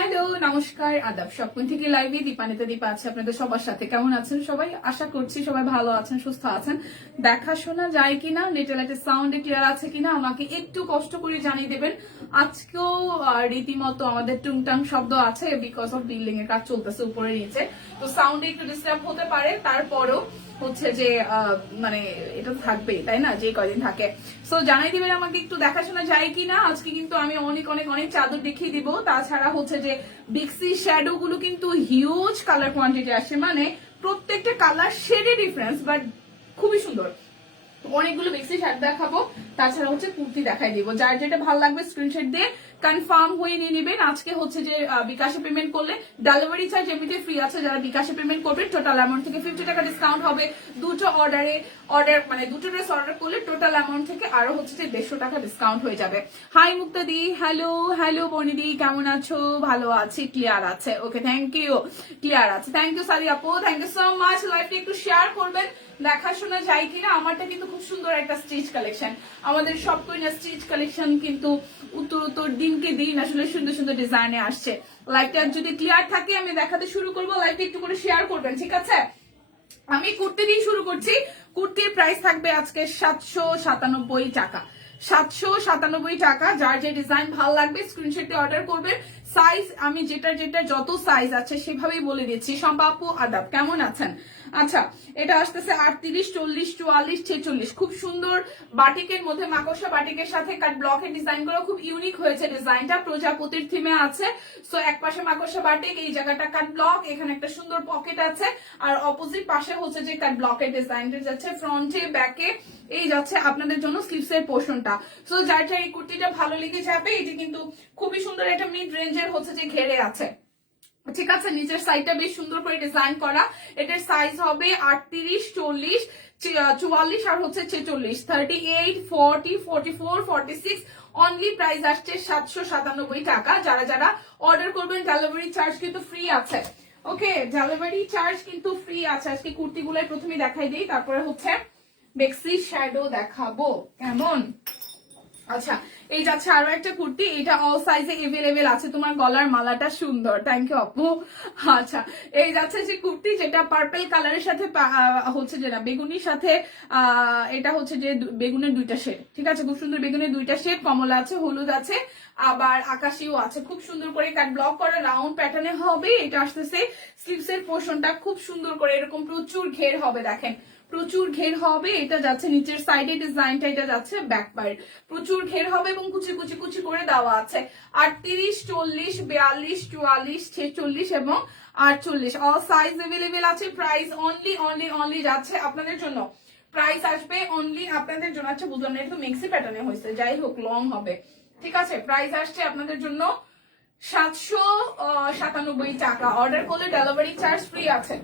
Hello নমস্কার আদাব স্বপ্ন থেকে লাইভে দীপানিতা দীপা আছে আপনাদের সবার সাথে। কেমন আছেন সবাই? আশা করছি সবাই ভালো আছেন, সুস্থ আছেন। দেখাশোনা যায় কিনা, নেটেলাইটের সাউন্ড ক্লিয়ার আছে কিনা আমাকে একটু কষ্ট করে জানিয়ে দেবেন। আজকেও রীতিমতো আমাদের টুংটাং শব্দ আছে, বিকজ অফ বিল্ডিং এর কাজ চলতেছে উপরে নিচে, তো সাউন্ডে একটু ডিস্টার্ব হতে পারে। তারপরও হচ্ছে যে মানে এটা তো থাকবেই, তাই না, যে কয়দিন থাকে। সো জানাই দিবেন আমাকে একটু দেখাশোনা যায় কিনা। আজকে কিন্তু আমি অনেক অনেক অনেক চাদর দেখিয়ে দিব। তাছাড়া হচ্ছে যে বিক্সি শ্যাডো গুলো কিন্তু হিউজ কালার কোয়ান্টিটি আসে, মানে প্রত্যেকটা কালার শেডে ডিফারেন্স, বাট খুবই সুন্দর। অনেকগুলো বেক্সি শার্ট দেখাবো, তাছাড়া হচ্ছে কুর্তি দেখাই দিব। যার যেটা ভালো লাগবে স্ক্রিনশট দিয়ে কনফার্ম হয়ে নিয়ে নেবেন। আজকে হচ্ছে যে বিকাশে পেমেন্ট করলে ডেলিভারি চার্জ এমনিতে ফ্রি আছে। যারা বিকাশে পেমেন্ট করবে টোটাল অ্যামাউন্ট থেকে 50 টাকা ডিসকাউন্ট হবে। দুটো অর্ডার মানে দুটো ড্রেস অর্ডার করলে টোটাল অ্যামাউন্ট থেকে আরো হচ্ছে যে 150 টাকা ডিসকাউন্ট হয়ে যাবে। হাই মুক্তাদি, হ্যালো হ্যালো বনিদি, কেমন আছো? ভালো আছি, ক্লিয়ার আছে, ওকে থ্যাংক ইউ, ক্লিয়ার আছে, থ্যাংক ইউ সাদি আপু, থ্যাংক ইউ সো মাচ। লাইভটা একটু শেয়ার করবেন, দেখাশোনা যায় কিনা। আমারটা কিন্তু খুব সুন্দর একটা স্টিচ কালেকশন, আমাদের সব কইনা স্টিচ কালেকশন কিন্তু উত্তর দিনকে দিন আসলে সুন্দর সুন্দর ডিজাইনে আসছে। লাইভটা যদি ক্লিয়ার থাকে আমি দেখাতে শুরু করবো, লাইভটা একটু করে শেয়ার করবেন, ঠিক আছে? আমি কুর্তি দিয়ে শুরু করছি। কুর্তির প্রাইস থাকবে আজকে 797 টাকা, 797 টাকা। যার যে ডিজাইন ভালো লাগবে স্ক্রিনশটে অর্ডার করবেন। সাইজ আমি যেটা যত সাইজ আছে সেভাবেই বলে দিচ্ছি। সম্পাপু আদাব, কেমন আছেন? আচ্ছা, এটা আসতেছে 38, 40, 44, 46। খুব সুন্দর বাটিকের মধ্যে, মাকড়সা বাটিকের সাথে কাট ব্লকের ডিজাইন করা, খুব ইউনিক হয়েছে ডিজাইনটা। প্রজাপতির থিমে আছে। সো এক পাশে মাকড়সা বাটিক, এই জায়গাটা কাট ব্লক, এখানে একটা সুন্দর পকেট আছে, আর অপোজিট পাশে হচ্ছে যে কাট ব্লকের ডিজাইনটা যাচ্ছে ফ্রন্টে ব্যাকে, এই যাচ্ছে আপনাদের জন্য স্লিভস এর পোর্শনটা। সো যার এই কুর্তিটা ভালো লেগে যাবে, এটি কিন্তু খুবই সুন্দর একটা মিড রেঞ্জের হচ্ছে যে ঘেরে আছে, ঠিক আছে? নিচের সাইডটা বেশ সুন্দর করে ডিজাইন করা। এটার সাইজ হবে 38, 40, 44 আর হচ্ছে 46, 38, 40, 44, 46। অনলি প্রাইস আসছে 797 টাকা। যারা যারা অর্ডার করবেন ডেলিভারি চার্জ কিন্তু ফ্রি আছে, ওকে? ডেলিভারি চার্জ কিন্তু ফ্রি আছে। আজকে কুর্তিগুলো প্রথমে দেখাই দিই, তারপরে হচ্ছে বেক্সি শ্যাডো দেখাবো, কেমন? আচ্ছা, এই যাচ্ছে আরো একটা কুর্তি, এটা অল সাইজে এভেলেবেল আছে। তোমার গলার মালাটা সুন্দর, থ্যাংক ইউ আপু। আচ্ছা, এই যাচ্ছে যে কুর্তি, যেটা পার্পল কালারের সাথে হচ্ছে যে না বেগুনির সাথে, এটা হচ্ছে যে বেগুনের দুইটা শেড, ঠিক আছে? খুব সুন্দর বেগুনের দুইটা শেড, কমলা আছে, হলুদ আছে, আবার আকাশিও আছে। খুব সুন্দর করে কাট ব্লক করা রাউন্ড প্যাটার্নে হবে। এটা আসতেছে স্লিভস এর পোর্শনটা খুব সুন্দর করে এরকম প্রচুর ঘের হবে, দেখেন প্রচুর ঘের হবে। এটা যাচ্ছে নিচের সাইডে ডিজাইনটা, এটা যাচ্ছে ব্যাক পার্ট, প্রচুর ঘের হবে এবং কুচি কুচি কুচি করে দেওয়া আছে। 38, 40, 42, 44, 46 এবং 48 অল সাইজ এভেলেবেল আছে। প্রাইস অনলি যাচ্ছে আপনাদের জন্য, প্রাইস আসবে অনলি আপনাদের জন্য। আচ্ছা, বুঝলাম না, এটা তো মেক্সি প্যাটার্নে হয়েছে, যাই হোক লং হবে, ঠিক আছে? প্রাইস আসছে আপনাদের জন্য 797 টাকা। অর্ডার করলে ডেলিভারি চার্জ ফ্রি আছে,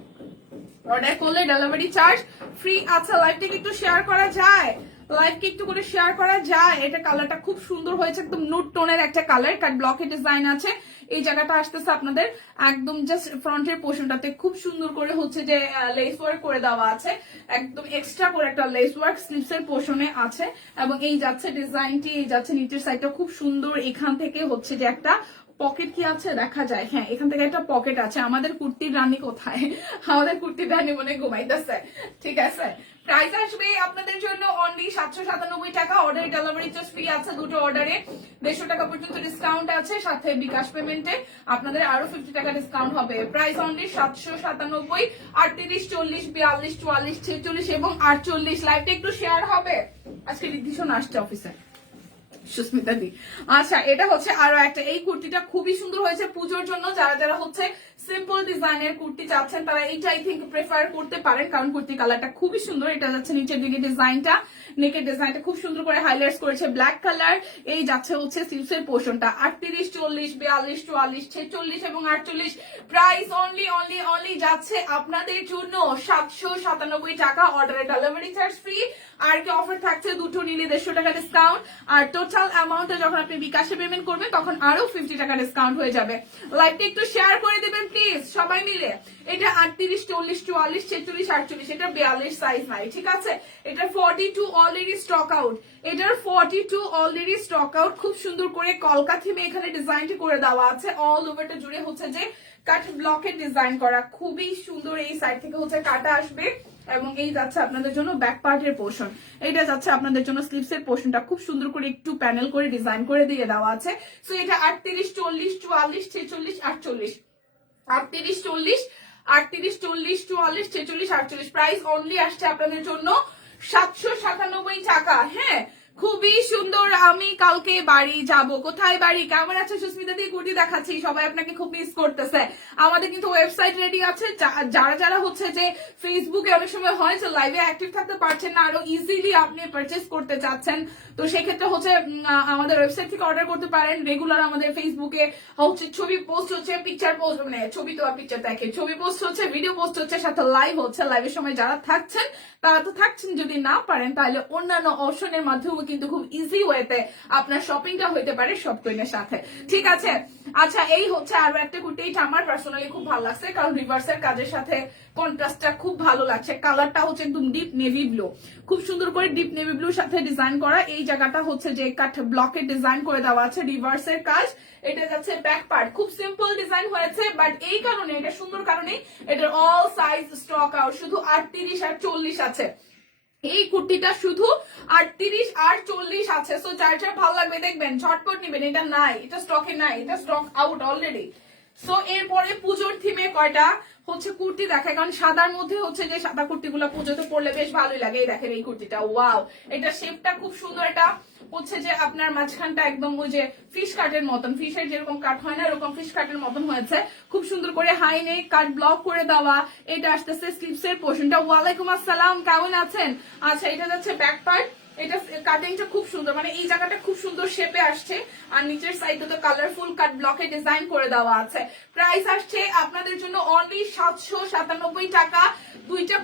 অর্ডার করলে ডেলিভারি চার্জ ফ্রি আছে। লাইভটাকে একটু শেয়ার করা যায়, লাইভকে একটু করে শেয়ার করা যায়। এটা কালারটা খুব সুন্দর হয়েছে, একদম নুড টোনের একটা কালার, কাট ব্লকের ডিজাইন আছে। এই জায়গাটা আসতেছে আপনাদের একদম জাস্ট ফ্রন্টের পোর্শনটাতে খুব সুন্দর করে হচ্ছে যে লেস ওয়ার্ক করে দেওয়া আছে, একদম এক্সট্রা করে একটা লেস ওয়ার্ক স্লিভস এর পোর্শনে আছে। এবং এই যাচ্ছে ডিজাইনটি, এই যাচ্ছে নিচের সাইডটা খুব সুন্দর। এখান থেকে হচ্ছে যে একটা পকেট কি আছে দেখা যায়, হ্যাঁ এখান থেকে একটা পকেট আছে। আমাদের কুর্তির রানী কোথায়? আমাদের কুর্তির রানী মনে ঘুমাইতেছে, ঠিক আছে? প্রাইস আসবে আপনাদের জন্য অনলি 797 টাকা। অর্ডার ডেলিভারি চার্জ ফ্রি আছে, দুটো অর্ডারে 150 টাকা পর্যন্ত ডিসকাউন্ট আছে, সাথে বিকাশ পেমেন্টে আপনাদের আরো 50 টাকা ডিসকাউন্ট হবে। Price only 797। 38, 40, 42, 44, 46 এবং 48। লাইভটা একটু শেয়ার হবে। আজকে রিদ্ধিশন আসছে অফিসে, সুস্মিতা দি। আচ্ছা, এটা হচ্ছে আরো একটা, এই কুর্তিটা খুবই সুন্দর হয়েছে পুজোর জন্য। যারা যারা হচ্ছে সিম্পল ডিজাইনের কুর্তি চাচ্ছেন তারা এইটা আই থিঙ্ক প্রেফার করতে পারেন, কারণ কুর্তি কালারটা খুবই সুন্দর। এটা যাচ্ছে নিচের দিকে ডিজাইনটা, নেকের ডিজাইনটা খুব সুন্দর করে হাইলাইটস করেছে ব্ল্যাক কালার। এই যাচ্ছে হচ্ছে স্লিভসের পোর্শনটা 38, 40, 42, 44, 46 এবং 48। প্রাইস অনলি যাচ্ছে আপনাদের জন্য 797 টাকা। অর্ডারে ডেলিভারি চার্জ ফ্রি। আর কি অফার থাকছে, দুটো নিলে 150 টাকা ডিসকাউন্ট, আর টোটাল অ্যামাউন্টে যখন আপনি বিকাশে পেমেন্ট করবেন তখন আরো 50 টাকা ডিসকাউন্ট হয়ে যাবে। লাইভটা একটু শেয়ার করে দিবেন প্লিজ সবাই মিলে। এটা 38, 40, 44, 46, 48, এটা 42 সাইজ নাই, ঠিক আছে। এটা 42 অলরেডি স্টক আউট, এটার 42 অলরেডি স্টক আউট। খুব সুন্দর করে কলকা থিমে এখানে ডিজাইনটি করে দেওয়া আছে, অল ওভারটা জুড়ে হচ্ছে যে কাট ব্লকের ডিজাইন করা, খুবই সুন্দর। এই সাইড থেকে হচ্ছে কাটা আসবে এবং এই যাচ্ছে আপনাদের জন্য ব্যাক পার্টের পোর্শন, এইটা যাচ্ছে আপনাদের জন্য স্লিভস এর পোর্শনটা খুব সুন্দর করে একটু প্যানেল করে ডিজাইন করে দিয়ে দেওয়া আছে। সো এটা 38, 40, 44, 46, 48, 38, 40, 38, 40, 44, 46, 48। প্রাইস অনলি আসছে আপনাদের জন্য 797 টাকা। হ্যাঁ, খুবই সুন্দর। আমি কালকে বাড়ি যাব। কোথায় বাড়ি? কেমন আছে সুস্মিতা দি? কুর্তি দেখাচ্ছি, সবাই আপনাকে খুব মিস করতেছে। আমাদের কিন্তু ওয়েবসাইট রেডি আছে, যারা যারা হচ্ছে যে ফেসবুকে অনেক সময় হয় যে লাইভে অ্যাক্টিভ থাকতে পারছেন না, আরো ইজিলি আপনি পারচেজ করতে চাচ্ছেন, তো সেক্ষেত্রে হচ্ছে আমাদের ওয়েবসাইট থেকে অর্ডার করতে পারেন। রেগুলার আমাদের ফেসবুকে হচ্ছে ছবি পোস্ট হচ্ছে, পিকচার পোস্ট, মানে ছবি তো পিকচার দেখে, ছবি পোস্ট হচ্ছে, ভিডিও পোস্ট হচ্ছে, সাথে লাইভ হচ্ছে। লাইভের সময় যারা থাকছেন তারা তো থাকছেন, যদি না পারেন তাহলে অন্যান্য অপশনের মাধ্যমে কিন্তু খুব ইজি ওয়েতে আপনার শপিংটা হইতে পারে সব কুইনের সাথে, ঠিক আছে। আচ্ছা, এই হচ্ছে আরো একটা কুর্তি, এটা আমার পার্সোনালি খুব ভালো লাগছে, কারণ রিভার্সের কাজের সাথে কন্ট্রাস্টটা খুব ভালো লাগছে। কালারটা হচ্ছে একদম ডিপ নেভি ব্লু, খুব সুন্দর করে ডিপ নেভি ব্লুর সাথে ডিজাইন করা। এই জায়গাটা হচ্ছে যে কাট ব্লকের ডিজাইন করে দেওয়া আছে, রিভার্সের কাজ। এটা যাচ্ছে ব্যাক পার্ট, খুব সিম্পল ডিজাইন হয়েছে, বাট এই কারণে, এটা সুন্দর কারণে এটার অল সাইজ স্টক আউট, শুধু 38 আর 40 আছে। এই কুর্তিটা শুধু 38 আর 40 আছে। সো যার যার ভালো লাগবে দেখবেন, ঝটপট নিবেন। এটা নাই, এটা স্টকে নাই, এটা স্টক আউট অলরেডি। সো এরপরে পুজোর থিমে কয়টা হচ্ছে কুর্তি দেখায়, কারণ সাদার মধ্যে হচ্ছে যে সাদা কুর্তিগুলো পুজোতে পরলে বেশ ভালোই লাগে। এই দেখেন এই কুর্তিটা, ওয়াও, এটা শেপটা খুব সুন্দর। এটা হচ্ছে যে আপনার মাঝখানটা একদম ওই যে ফিশ কাটের মতন, ফিশের যেরকম কাট হয় না এরকম ফিশ কাটের মতন হয়েছে, খুব সুন্দর করে হাই নেক কাট ব্লক করে দেওয়া। এটা আসতেছে স্লিভস এর পোর্শনটা। ওয়ালাইকুম আসসালাম, কেমন আছেন? আচ্ছা, এটা যাচ্ছে ব্যাক পার্ট। এটা কাটিংটা খুব সুন্দর, মানে এই জায়গাটা খুব সুন্দর শেপে আসছে, আর নিচের সাইডে তো কালারফুল কাট ব্লকে ডিজাইন করে দেওয়া আছে। প্রাইস আসছে আপনাদের জন্য অনলি 797 টাকা। দুইটা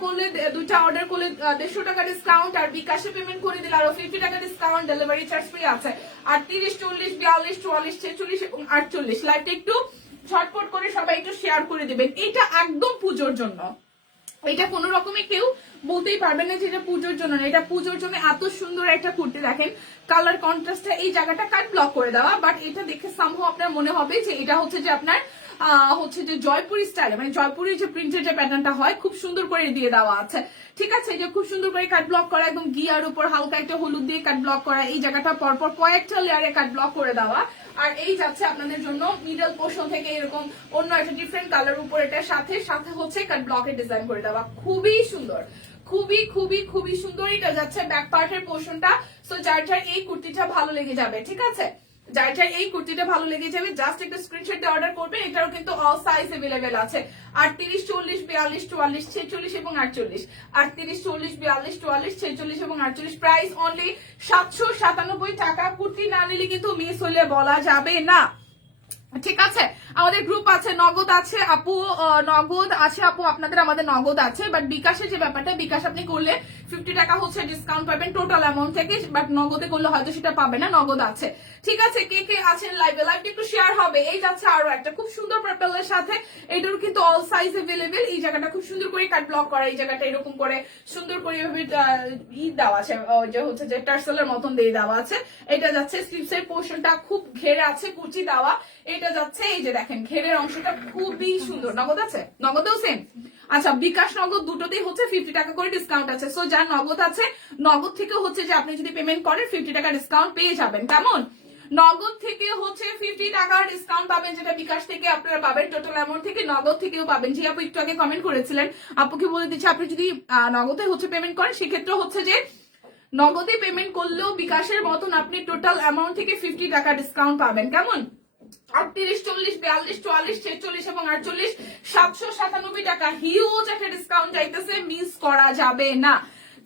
অর্ডার করলে 150 টাকা ডিসকাউন্ট, আর বিকাশে পেমেন্ট করে দিলে আরো 50 টাকা ডিসকাউন্ট, ডেলিভারি চার্জ ফ্রি আছে। 38, 40, 42, 44, 46 এবং 48। লাইভটা একটু ঝটপট করে সবাই একটু শেয়ার করে দিবেন। এটা একদম পুজোর জন্য, এটা কোন রকমে কেউ বলতেই পারবেন না যে এটা পুজোর জন্য না। এটা পুজোর জন্য এত সুন্দর একটা কুর্তি, দেখেন কালার কন্ট্রাস্টটা, এই জায়গাটা কাট ব্লক করে দেওয়া, বাট এটা দেখে সামহাও আপনার মনে হবে যে এটা হচ্ছে যে আপনার হচ্ছে যে জয়পুরি স্টাইলে, মানে জয়পুরি যে প্রিন্টের যে প্যাটার্নটা হয় খুব সুন্দর করে দিয়ে দেওয়া আছে, ঠিক আছে। যে খুব সুন্দর করে কাট ব্লক করা, একদম গিয়ার উপর হালকা একটা হলুদ দিয়ে কাট ব্লক করা, এই জায়গাটা পরপর কয়েকটা লেয়ারে কাট ব্লক করে দেওয়া। আর এই যাচ্ছে আপনাদের জন্য মিডল পোর্শন থেকে এরকম অন্য একটা ডিফারেন্ট কালার উপর, এটার সাথে সাথে হচ্ছে কাট ব্লকের ডিজাইন করে দেওয়া, খুবই সুন্দর, খুবই খুবই খুবই সুন্দর। এটা যাচ্ছে ব্যাক পার্টের পোর্শনটা। সো যার যার এই কুর্তিটা ভালো লেগে যাবে, ঠিক আছে, যার যার এই কুর্তিটা ভালো লেগে যাবে জাস্ট একটা স্ক্রিনশট দিয়ে অর্ডার করবে। এটারও কিন্তু অল সাইজ अवेलेबल আছে, 38, 40, 42, 44, 46 এবং 48, 38, 40, 42, 44, 46 এবং 48। প্রাইস অনলি 797 টাকা। কুর্তি না নিলে কিন্তু মিস হলে বলা যাবে না, ঠিক আছে। আমাদের গ্রুপ আছে, নগদ আছে আপু, নগদ আছে আপু, আপনাদের আমাদের নগদ আছে, বাট বিকাশের যে ব্যাপারটা, বিকাশ আপনি করলে 50 টাকা হচ্ছে ডিসকাউন্ট পাবেন টোটাল অ্যামাউন্ট থেকে, বাট নগদে করলে হয়তো সেটা পাবে না, নগদ আছে, ঠিক আছে। কে কে আছেন লাইভে? লাইভটা একটু শেয়ার হবে। এই যাচ্ছে আরো একটা খুব সুন্দর পার্পলের সাথে, এটার কিন্তু অল সাইজ अवेलेबल। এই জায়গাটা খুব সুন্দর করে কাট ব্লক করা, এই জায়গাটা এরকম করে সুন্দর করে দেওয়া আছে, যে হচ্ছে যে টার্সেলের মতন দিয়ে দেওয়া আছে। এটা যাচ্ছে স্লিভস এর পোর্শনটা খুব ঘেরে আছে কুচি দেওয়া। এটা যাচ্ছে এই যে দেখেন ঘেরের অংশটা খুবই সুন্দর। নগদ আছে, নগদেও সেম। আচ্ছা, বিকাশ নগদ দুটোতেই হচ্ছে 50 টাকা করে ডিসকাউন্ট আছে। সো যার নগদ আছে, নগদ থেকে হচ্ছে যে আপনি যদি পেমেন্ট করেন 50 টাকা ডিসকাউন্ট পেয়ে যাবেন। কেমন? নগদ থেকে হচ্ছে 50 টাকা ডিসকাউন্ট পাবেন, যেটা বিকাশ থেকে আপনারা পাবেন, টোটাল অ্যামাউন্ট থেকে নগদ থেকেও পাবেন। জি আপু একটু আগে কমেন্ট করেছিলেন, আপুকে বলে দিচ্ছি, আপনি যদি নগদে হচ্ছে পেমেন্ট করেন সেক্ষেত্রে হচ্ছে যে নগদে পেমেন্ট করলেও বিকাশের মতন আপনি টোটাল অ্যামাউন্ট থেকে 50 টাকা ডিসকাউন্ট পাবেন। কেমন? 38, 40, 42, 44, 46 এবং 48, 797 টাকা। হিউজ একটা ডিসকাউন্ট চাইতেছে, মিস করা যাবে না,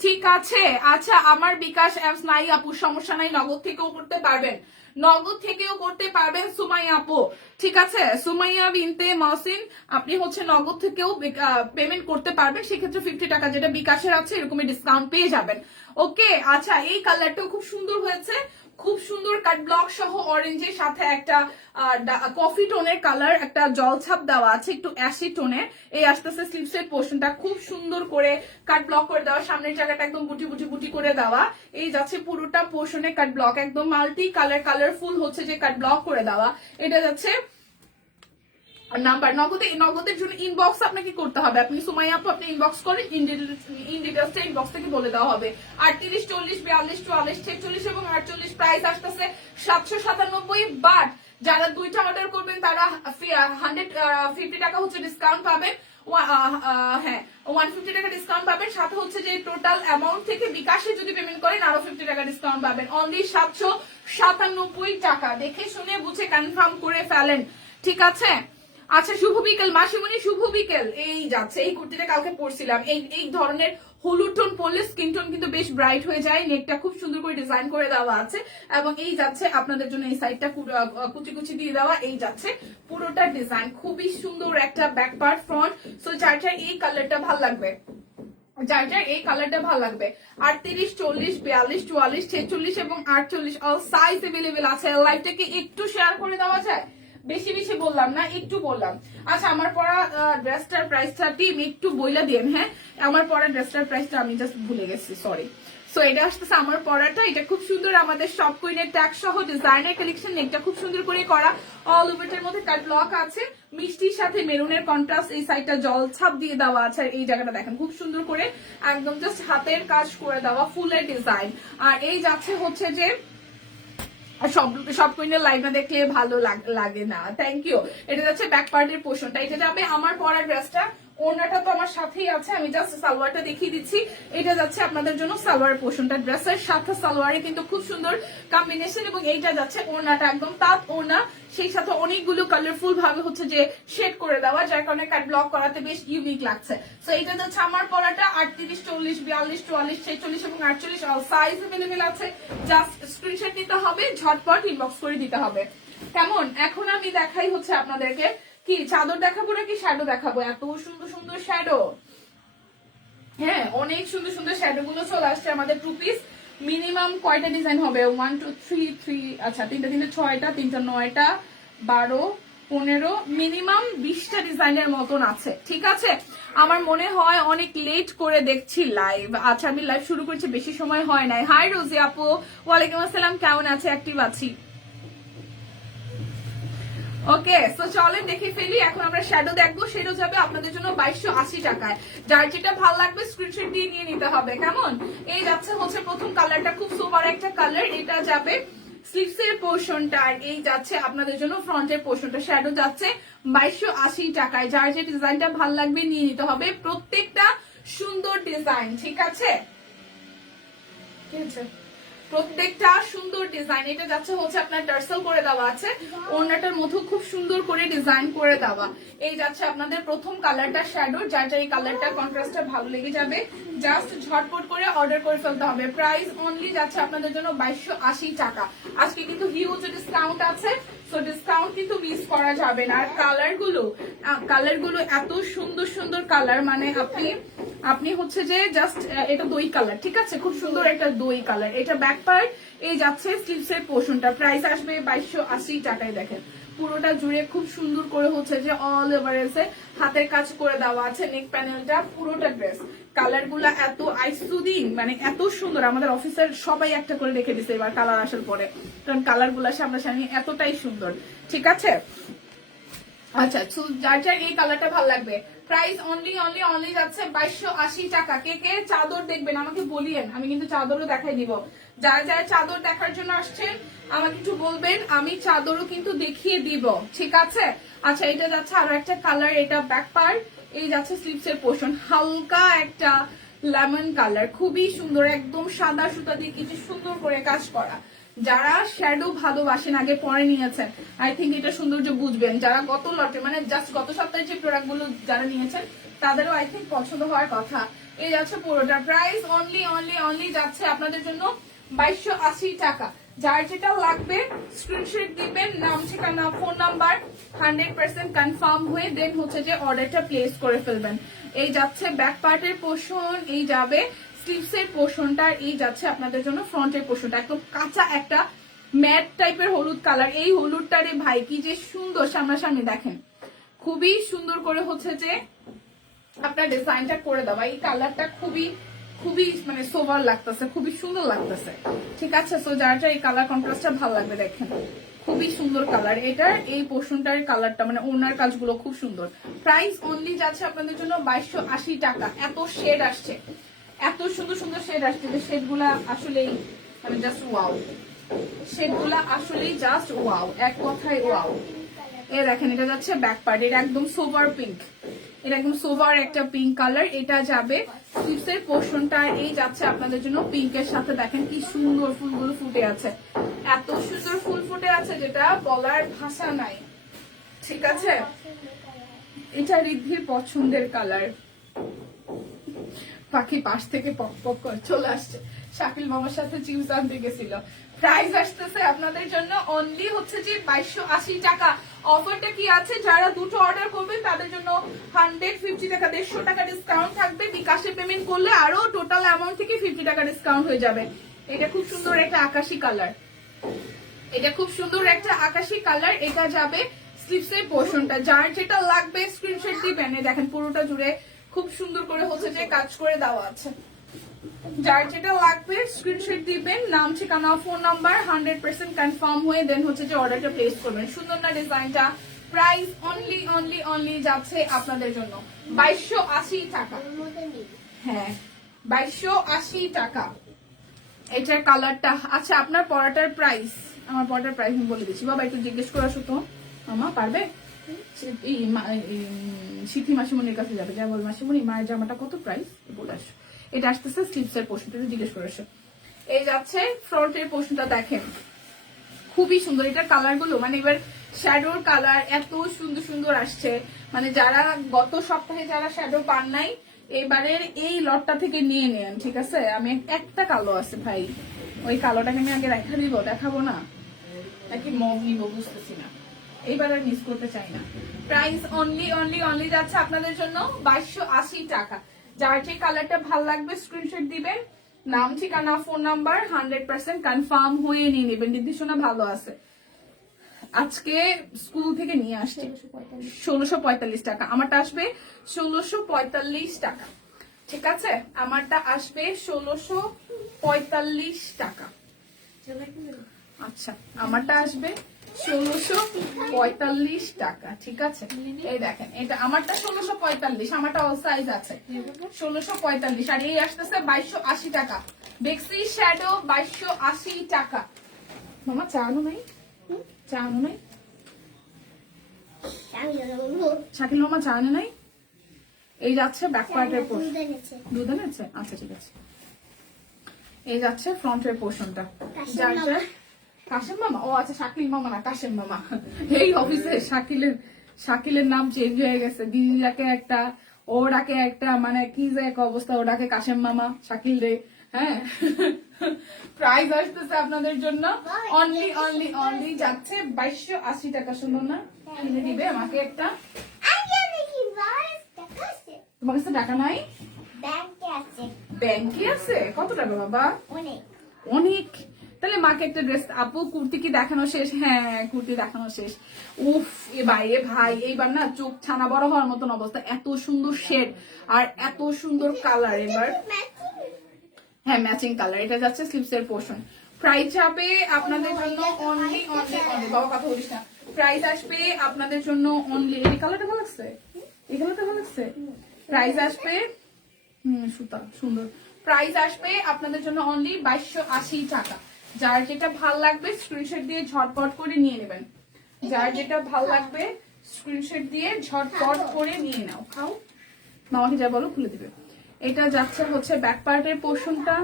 ঠিক আছে। আচ্ছা, আমার বিকাশ অ্যাপস নাই আপু, সমস্যা নাই, নগদ থেকেও করতে পারবেন, নগদ থেকেও করতে পারবেন সুমাইয়া আপু, ঠিক আছে। সুমাইয়া বিনতে মহসিন, আপনি হচ্ছে নগদ থেকেও পেমেন্ট করতে পারবেন, সেক্ষেত্রে 50 টাকা যেটা বিকাশের আছে এরকমই ডিসকাউন্ট পেয়ে যাবেন। ওকে, আচ্ছা, এই কালারটাও খুব সুন্দর হয়েছে, খুব সুন্দর কাট ব্লক সহ অরেঞ্জের সাথে একটা কফি টোনের কালার, একটা জলছাপ দেওয়া আছে একটু অ্যাসি টোনের। এই আস্তে আস্তে স্লিভসের পোর্শনটা খুব সুন্দর করে কাট ব্লক করে দেওয়া, সামনের জায়গাটা একদম বুটি বুটি বুটি করে দেওয়া। এই যাচ্ছে পুরোটা পোর্শনে কাট ব্লক, একদম মাল্টি কালার কালারফুল হচ্ছে যে কাট ব্লক করে দেওয়া। এটা যাচ্ছে নাম্বার। নগদের জন্য ইনবক্স আপনাকে করতে হবে, আপনি সুমাইয়া আপু আপনি ইনবক্স করে ইন ডিটেইলসটা ইনবক্স থেকে বলে দেওয়া হবে। 38, 40, 42, 44, 46 এবং 48 প্রাইস আসতেছে 797। বাট যারা দুইটা অর্ডার করবেন তারা 150 টাকা হচ্ছে ডিসকাউন্ট পাবেন। হ্যাঁ 150 টাকা ডিসকাউন্ট পাবেন, সাথে হচ্ছে যে টোটাল অ্যামাউন্ট থেকে বিকাশে যদি পেমেন্ট করেন আরো 50 টাকা ডিসকাউন্ট পাবেন। অনলি 797 টাকা। দেখে শুনে বুঝে কনফার্ম করে ফেলেন, ঠিক আছে? আচ্ছা শুভ বিকেল মাসিমণি, শুভ বিকেল। এই যাচ্ছে এই কুর্তিটা কালকে পরছিলাম, এই ধরনের হলুদ টোন পরলে স্কিন টোন কিন্তু বেশ ব্রাইট হয়ে যায়। নেকটা খুব সুন্দর করে ডিজাইন করে দেওয়া আছে এবং এই যাচ্ছে আপনাদের জন্য এই সাইডটা কুচি কুচি দিয়ে দেওয়া। এই যাচ্ছে পুরোটা ডিজাইন, খুবই সুন্দর একটা ব্যাক পার্ট ফ্রন্ট। সো যার এই কালারটা ভালো লাগবে, যার এই কালারটা ভালো লাগবে। 38, 40, 42, 44, 46 এবং 48 অল সাইজ अवेलेबल আছে। লাইভটাকে একটু শেয়ার করে দেওয়া যায়? বেশি বেশি বললাম না, একটু বললাম। আচ্ছা আমার পরা ড্রেসটার প্রাইসটা টিম একটু বইলা দেন। হ্যাঁ আমার পরা ড্রেসটার প্রাইসটা আমি জাস্ট ভুলে গেছি, সরি। সো এটা আসতেছে আমার পরাটা, এটা খুব সুন্দর আমাদের সব কুইনের ট্যাগ সহ ডিজাইনার কালেকশন। এটা খুব সুন্দর করে করা, অল ওভারটার মধ্যে কাট ব্লক আছে, মিষ্টির সাথে মেরুনের কন্ট্রাস্ট। এই সাইডটা জল ছাপ দিয়ে দেওয়া আছে, আর এই জায়গাটা দেখেন খুব সুন্দর করে একদম জাস্ট হাতের কাজ করে দেওয়া ফুলের ডিজাইন। আর এই যাচ্ছে হচ্ছে যে সব কুইনের লাইভ না দেখলে ভালো লাগে না। Thank you. এটা যাচ্ছে ব্যাক পার্টের পোর্শনটা, এটা যাবে আমার পরা ড্রেসটা। ওড়নাটা তো আমার সাথেই আছে, আমি জাস্ট সালোয়ারটা দেখিয়ে দিচ্ছি। এটা যাচ্ছে আপনাদের জন্য সালোয়ার পোর্শনটা, ড্রেসের সাথে সালোয়ারে কিন্তু খুব সুন্দর কম্বিনেশন। এবং এইটা যাচ্ছে ওড়নাটা, একদম তাঁত ওড়না, সেই সাথে অনেকগুলো কালারফুল ভাবে হচ্ছে যে শেড করে দেওয়া, যার কারণে কাট ব্লক করাতে বেশ ইউনিক লাগছে। সো এটা যাচ্ছে আমার পরাটা। 38, 40, 42, 44, 46 এবং 48 অল সাইজ अवेलेबल আছে। জাস্ট স্ক্রিনশট নিতে হবে, ঝটপট ইনবক্স করে দিতে হবে। কেমন? এখন আমি দেখাই হচ্ছে আপনাদেরকে কি চাদর দেখাবো নাকি শ্যাডো দেখাবো? এত সুন্দর সুন্দর শ্যাডো, হ্যাঁ অনেক সুন্দর সুন্দর শ্যাডো গুলো চলে আসছে আমাদের। 2 পিস মিনিমাম কয়টা ডিজাইন হবে? 1 2 3 3, আচ্ছা 3টা 6টা, 3টা 9টা 12 15, মিনিমাম 20টা ডিজাইনের মতন আছে, ঠিক আছে? আমার মনে হয় অনেক লেট করে দেখছি লাইভ। আচ্ছা আমি লাইভ শুরু করছি, বেশি সময় হয় নাই। হাই রোজি আপু, ওয়ালাইকুম আসসালাম, কেমন আছে? অ্যাক্টিভ আছি। ওকে সো চলেন দেখে ফেলি। এখন আমরা শ্যাডো দেখবো, শ্যাডো যাবে আপনাদের জন্য 2280 টাকায়। যার যেটা ভালো লাগবে স্ক্রিনশট দিয়ে নিয়ে নিতে হবে, কেমন? এই যাচ্ছে হচ্ছে প্রথম কালারটা, খুব সুপার একটা কালার। এটা যাবে স্লিভসের পোর্শনটা, আর এই যাচ্ছে আপনাদের জন্য ফ্রন্টের পোর্শনটা। শ্যাডো যাচ্ছে 2280 টাকায়। যার যে ডিজাইনটা ভালো লাগবে নিয়ে নিতে হবে, প্রত্যেকটা সুন্দর ডিজাইন, ঠিক আছে? ঠিক আছে, প্রত্যেকটা সুন্দর ডিজাইন। এটা যাচ্ছে হচ্ছে আপনার টার্সেল করে দেওয়া আছে, ওড়নাটার মধ্যে খুব সুন্দর করে ডিজাইন করে দেওয়া। এই যাচ্ছে আপনাদের প্রথম কালারটা শ্যাডো, যার এই কালারটা কন্ট্রাস্টটা ভালো লেগে যাবে জাস্ট ঝটপট করে অর্ডার করে ফেলতে হবে। প্রাইস অনলি যাচ্ছে আপনাদের জন্য 2280 টাকা। আজকে কিন্তু হিউজ ডিসকাউন্ট আছে, সো ডিসকাউন্ট কিন্তু মিস করা যাবে না। আর কালারগুলো এত সুন্দর সুন্দর কালার, মানে আপনি হচ্ছে যে জাস্ট এটা দই কালার, ঠিক আছে? খুব সুন্দর একটা দই কালার। এটা ব্যাক পার্ট, এই যাচ্ছে স্লিভসের পোর্শনটা। প্রাইস আসবে 2280 টাকায়। দেখেন পুরোটা জুড়ে খুব সুন্দর করে হচ্ছে যে অল ওভার এসে হাতের কাজ করে দেওয়া আছে। নেক প্যানেলটা পুরোটা ড্রেস, কালার গুলা এত আইসুদিং, মানে এত সুন্দর। আমাদের অফিসের সবাই একটা করে রেখে দিছে এবার কালার আসার পরে, কারণ কালার গুলা সামনাসামনি এতটাই সুন্দর, ঠিক আছে? আচ্ছা যার এই কালারটা ভালো লাগবে। প্রাইস অনলি যাচ্ছে 2280 টাকা। কে কে চাদর দেখবেন আমাকে বলিয়েন, আমি কিন্তু চাদরও দেখাই দিব। যারা চাদর দেখার জন্য আসছেন আমাকে একটু বলবেন, আমি চাদরও কিন্তু দেখিয়ে দিব, ঠিক আছে? আচ্ছা এটা যাচ্ছে আরো একটা কালার, এটা ব্যাক পার্ট। এই যাচ্ছে স্লিভসের পোর্শন, হালকা একটা লেমন কালার, খুবই সুন্দর, একদম সাদা সুতা দিয়ে কিছু সুন্দর করে কাজ করা। যারা শ্যাডো ভালোবাসেন, আগে পরে নিয়েছেন, আই থিঙ্ক এটা সৌন্দর্য বুঝবেন। যারা গত লটে মানে জাস্ট গত সপ্তাহে যে প্রোডাক্ট গুলো যারা নিয়েছেন তাদেরও আই থিঙ্ক পছন্দ হওয়ার কথা। এই যাচ্ছে পুরোটা প্রাইস অনলি যাচ্ছে আপনাদের জন্য 2280 টাকা। যার যেটা লাগবে স্ক্রিনশট দিবেন, নাম ঠিকানা ফোন নাম্বার 100% কনফার্ম হয়ে দেন হচ্ছে যে অর্ডারটা প্লেস করে ফেলবেন। এই যাচ্ছে ব্যাক পার্টের পোর্শন, এই যাবে স্লিভসের পোর্শনটা, এই যাচ্ছে আপনাদের জন্য ফ্রন্টের পোর্শনটা। একদম কাঁচা একটা ম্যাট টাইপের হলুদ কালার। এই হলুদটারে ভাই কি যে সুন্দর, সামনাসামনি দেখেন খুবই সুন্দর করে হচ্ছে যে আপনার ডিজাইনটা করে দেওয়া। এই কালারটা খুবই খুবই মানে সোভার লাগতেছে, খুবই সুন্দর লাগতেছে। ঠিক আছে, সো যার এই কালার কন্ট্রাস্টটা ভালো লাগবে দেখেন খুবই সুন্দর কালার। এটার এই পোর্শনটার কালারটা মানে ওনার কাজগুলো খুব সুন্দর। প্রাইস অনলি যাচ্ছে আপনাদের জন্য 2280 টাকা। এত শেড আসছে, এত সুন্দর সুন্দর শেড আসছে যে শেডগুলা আসলেই মানে জাস্ট ওয়াও। শেডগুলা আসলেই জাস্ট ওয়াও, এক কথায় ওয়াও। এ দেখেন এটা যাচ্ছে ব্যাক পার্ট, এটা একদম সোভার পিঙ্ক, এটা একদম সোভার একটা পিঙ্ক কালার। এটা যাবে স্লিভসের পোর্শনটা, এই যাচ্ছে আপনাদের জন্য পিঙ্কের সাথে। দেখেন কি সুন্দর ফুলগুলো ফুটে আছে, এত সুন্দর ফুল ফুটে আছে যেটা বলার ভাষা নাই। ঠিক আছে, এটা রিদ্ধির পছন্দের কালার। পাখি পাশ থেকে পক পক করে চলে আসছে, শাকিল মামার সাথে চিপস আনতে গেছিল। প্রাইস আসতেছে আপনাদের জন্য অনলি হচ্ছে যে 2280 টাকা। অফারটা কি আছে, যারা দুটো অর্ডার করবেন তাদের জন্য 150 টাকা 150 টাকা ডিসকাউন্ট থাকবে। বিকাশে পেমেন্ট করলে আরো টোটাল অ্যামাউন্ট থেকে 50 টাকা ডিসকাউন্ট হয়ে যাবে। এটা খুব সুন্দর একটা আকাশি কালার, এটা খুব সুন্দর একটা আকাশি কালার। এটা যাবে স্লিভসের পোর্শনটা, যার যেটা লাগবে স্ক্রিনশট দিবেন। দেখেন পুরোটা জুড়ে খুব সুন্দর করে হচ্ছে যে কাজ করে দেওয়া আছে। যার যেটা লাগবে স্ক্রিনশট দিবেন, নাম ঠিকানা ফোন নাম্বার 100% কনফার্ম হয়ে দেন হচ্ছে যে অর্ডারটা প্লেস করবেন। সুন্দর না ডিজাইনটা? প্রাইস অনলি অনলি অনলি যাচ্ছে আপনাদের জন্য 2280 টাকা। হ্যাঁ 2280 টাকা এটার কালারটা। আচ্ছা আপনার পরাটার প্রাইস, আমার পরাটার প্রাইস আমি বলে দিচ্ছি। বাবা একটু জিজ্ঞেস করে আসো তো, মামা পারবে? সিথি মাসিমনির কাছে যাবে, যা বল মাসিমনি মায়ের জামাটা কত প্রাইস বলে আসো। এটা আসতেছে স্লিভসের পোর্শনটা, জিজ্ঞেস করে আসো। এই যাচ্ছে ফ্রন্টের পোর্শনটা, দেখেন খুবই সুন্দর। এটার কালার গুলো মানে এবার শ্যাডোর কালার এত সুন্দর সুন্দর আসছে, মানে যারা গত সপ্তাহে যারা শ্যাডো পান নাই এবারের এই লটটা থেকে নিয়ে নেন। ঠিক আছে, আমি একটা কালো আছে ভাই, ওই কালোটাকে আমি আগে রেখা দিব, দেখাবো না নাকি মগ নিব বুঝতেছি না, এইবার আর মিস করতে চাই না। প্রাইস অনলি অনলি অনলি যাচ্ছে আপনাদের জন্য 2280 টাকা। যার যে কালারটা ভাল লাগবে স্ক্রিনশট দিবেন, নাম ঠিকানা ফোন নাম্বার 100% কনফার্ম হয়ে নিয়ে নেবেন। নির্দেশনা ভালো আছে। আজকে স্কুল থেকে নিয়ে আসছে 1645 টাকা, আমারটা আসবে 1645 টাকা। ঠিক আছে, আমারটা আসবে 1645 টাকা। আচ্ছা আমারটা আসবে 1645 টাকা। ঠিক আছে, এই দেখেন এটা আমারটা 1645, আমারটা অল সাইজ আছে 1645। আর এই আসতেছে 2280 টাকা। বেক্সি শ্যাডো 2280 টাকা। মামা চা আনো নাই, চা আনো নাই, শাকিল মামা চা আনে নাই। এই যাচ্ছে ব্যাক পার্টের পোর্শন, দুধ এনেছে, আচ্ছা ঠিক আছে। এই যাচ্ছে ফ্রন্টের পোর্শনটা, যার যার কাশেম মামা, ও আচ্ছা শাকিল মামা না কাশেম মামা। এই অফিসে শাকিলের নাম চেঞ্জ হয়ে গেছে, দিদিরাকে একটা ওরাকে একটা, মানে কি যে এক অবস্থা, ওটাকে কাশেম মামা শাকিল রে। হ্যাঁ প্রাইস আসতেছে আপনাদের জন্য অনলি অনলি অনলি যাচ্ছে 2280 টাকা। সুন্দর না? কিনে দিবে আমাকে একটা? তোমার কাছে টাকা নাই? ব্যাংকে আছে? কত টাকা বাবা? অনেক। তাহলে মাকে একটা ড্রেস, আপু কুর্তি কি দেখানো শেষ? হ্যাঁ কুর্তি দেখানো শেষ। উফ এ বাইরে ভাই এইবার না চোখ ছানা বড় হওয়ার মতন অবস্থা, এত সুন্দর শেড আর এত সুন্দর কালার। এবার হ্যাঁ ম্যাচিং কালার। এটা যাচ্ছে স্লিভসের পোর্শন। প্রাইস যাবে আপনাদের জন্য অনলি অনলি অনলি, বাবা কথা বলিস না। প্রাইস আসবে আপনাদের জন্য অনলি, এই কালারটা ভালো লাগছে, এই কালারটা ভালো লাগছে। প্রাইস আসবে সুতা সুন্দর। প্রাইস আসবে আপনাদের জন্য অনলি 2280 টাকা। যার যেটা ভাল লাগবে স্ক্রিনশট দিয়ে ঝটপট করে নিয়ে নেবেন। যার যেটা ভাল লাগবে স্ক্রিনশট দিয়ে ঝটপট করে নিয়ে নাও। খাও মামাকে যা বলো খুলে দিবে। এটা যাচ্ছে হচ্ছে ব্যাক পার্টের পোর্শনটা,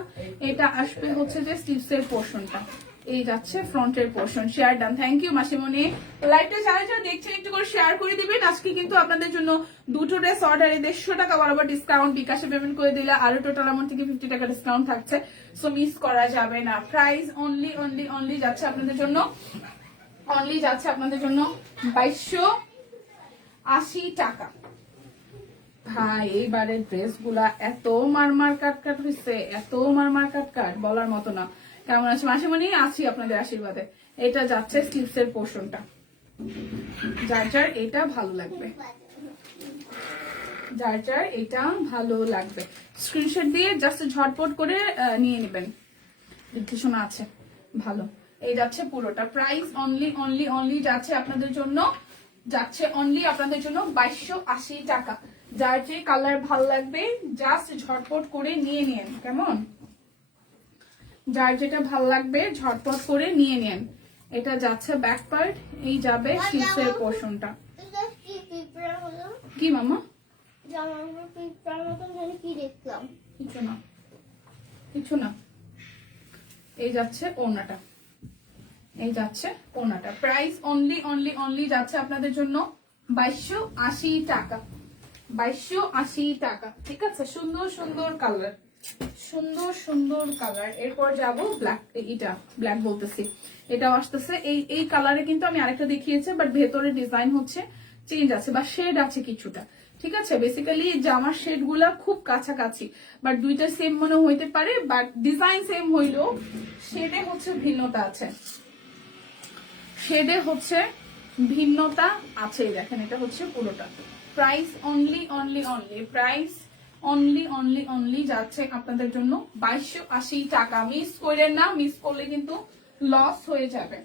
এটা আসবে হচ্ছে যে স্লিভসের পোর্শনটা। এই যাচ্ছে ফ্রন্টের portion. Share done, thank you মাসিমণি। লাইভটা যারা যারা দেখছেন একটু করে শেয়ার করে দিবেন। আজকে কিন্তু আপনাদের জন্য দুটো ড্রেস অর্ডারে 150 টাকা বরাবর ডিসকাউন্ট, বিকাশে পেমেন্ট করে দিলে আরো টোটাল অ্যামাউন্ট থেকে 50 টাকা ডিসকাউন্ট থাকছে, সো মিস করা যাবে না। প্রাইস অনলি অনলি অনলি যাচ্ছে আপনাদের জন্য, অনলি যাচ্ছে আপনাদের জন্য 2280 টাকা। ভাই এইবারের ড্রেস গুলা এত মারমার কাট কাট হয়েছে, এত মারমার কাট কাট বলার মতো না। কেমন আছে মাসিমণি? আছি আপনাদের আশীর্বাদে। এটা যাচ্ছে স্লিভসের পোর্শনটা, যার যার এটা ভালো লাগবে, যার যার এটা ভালো লাগবে স্ক্রিনশট দিয়ে জাস্ট ঝটপট করে নিয়ে নেবেন। নির্দেশনা আছে ভালো। এই যাচ্ছে পুরোটা, প্রাইস অনলি অনলি অনলি যাচ্ছে আপনাদের জন্য, যাচ্ছে অনলি আপনাদের জন্য 2280 টাকা। যার যে কালার ভালো লাগবে জাস্ট ঝটপট করে নিয়ে নেন, কেমন? যার যেটা ভালো লাগবে ঝটপট করে নিয়ে নেন। এটা যাচ্ছে ব্যাক পার্ট, এই যাবে স্লিভসের পোর্শনটা। কি মামা? কিছু না, কিছু না। এই যাচ্ছে ওড়নাটা, এই যাচ্ছে ওড়নাটা। প্রাইস অনলি অনলি অনলি যাচ্ছে আপনাদের জন্য 2280 টাকা, 2280 টাকা। ঠিক আছে, সুন্দর সুন্দর কালার, সুন্দর সুন্দর কালার। এরপর যাব ব্ল্যাক, এটা ব্ল্যাক বলতেছি, এটাও আসতেছে। এই কালারে কিন্তু আমি আরেকটা দেখিয়েছি, বাট ভেতরে ডিজাইন হচ্ছে চেঞ্জ আছে বা শেড আছে কিছুটা। ঠিক আছে, বেসিক্যালি জামার শেড গুলা খুব কাছাকাছি, বাট দুইটা সেম মনে হইতে পারে, বাট ডিজাইন সেম হইলেও শেডে হচ্ছে ভিন্নতা আছে, শেডে হচ্ছে ভিন্নতা আছে। দেখেন এটা হচ্ছে পুরোটা। Price only only only, price only only only যাচ্ছে আপনাদের জন্য 2280 টাকা। মিস করেন না, মিস করলে কিন্তু লস হয়ে যাবে,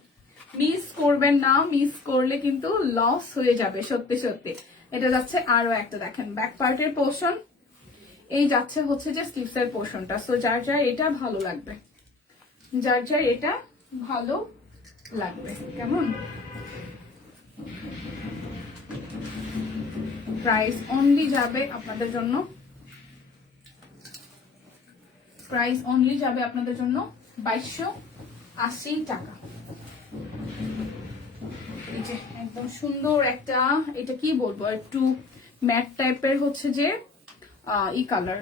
মিস করবেন না, মিস করলে কিন্তু লস হয়ে যাবে সত্যি সত্যি। এটা যাচ্ছে আরো একটা, দেখেন ব্যাক পার্টের পোর্শন, এই যাচ্ছে হচ্ছে যে স্লিভসের পোর্শনটা। সো যার যার এটা ভালো লাগবে, যার যার এটা ভালো লাগবে, কেমন? প্রাইস অনলি যাবে আপনাদের জন্য, প্রাইস অনলি যাবে আপনাদের জন্য 2280 টাকা। এই যে একদম সুন্দর একটা, এটা কি বলবো, একটু ম্যাট টাইপের হচ্ছে যে ই কালার,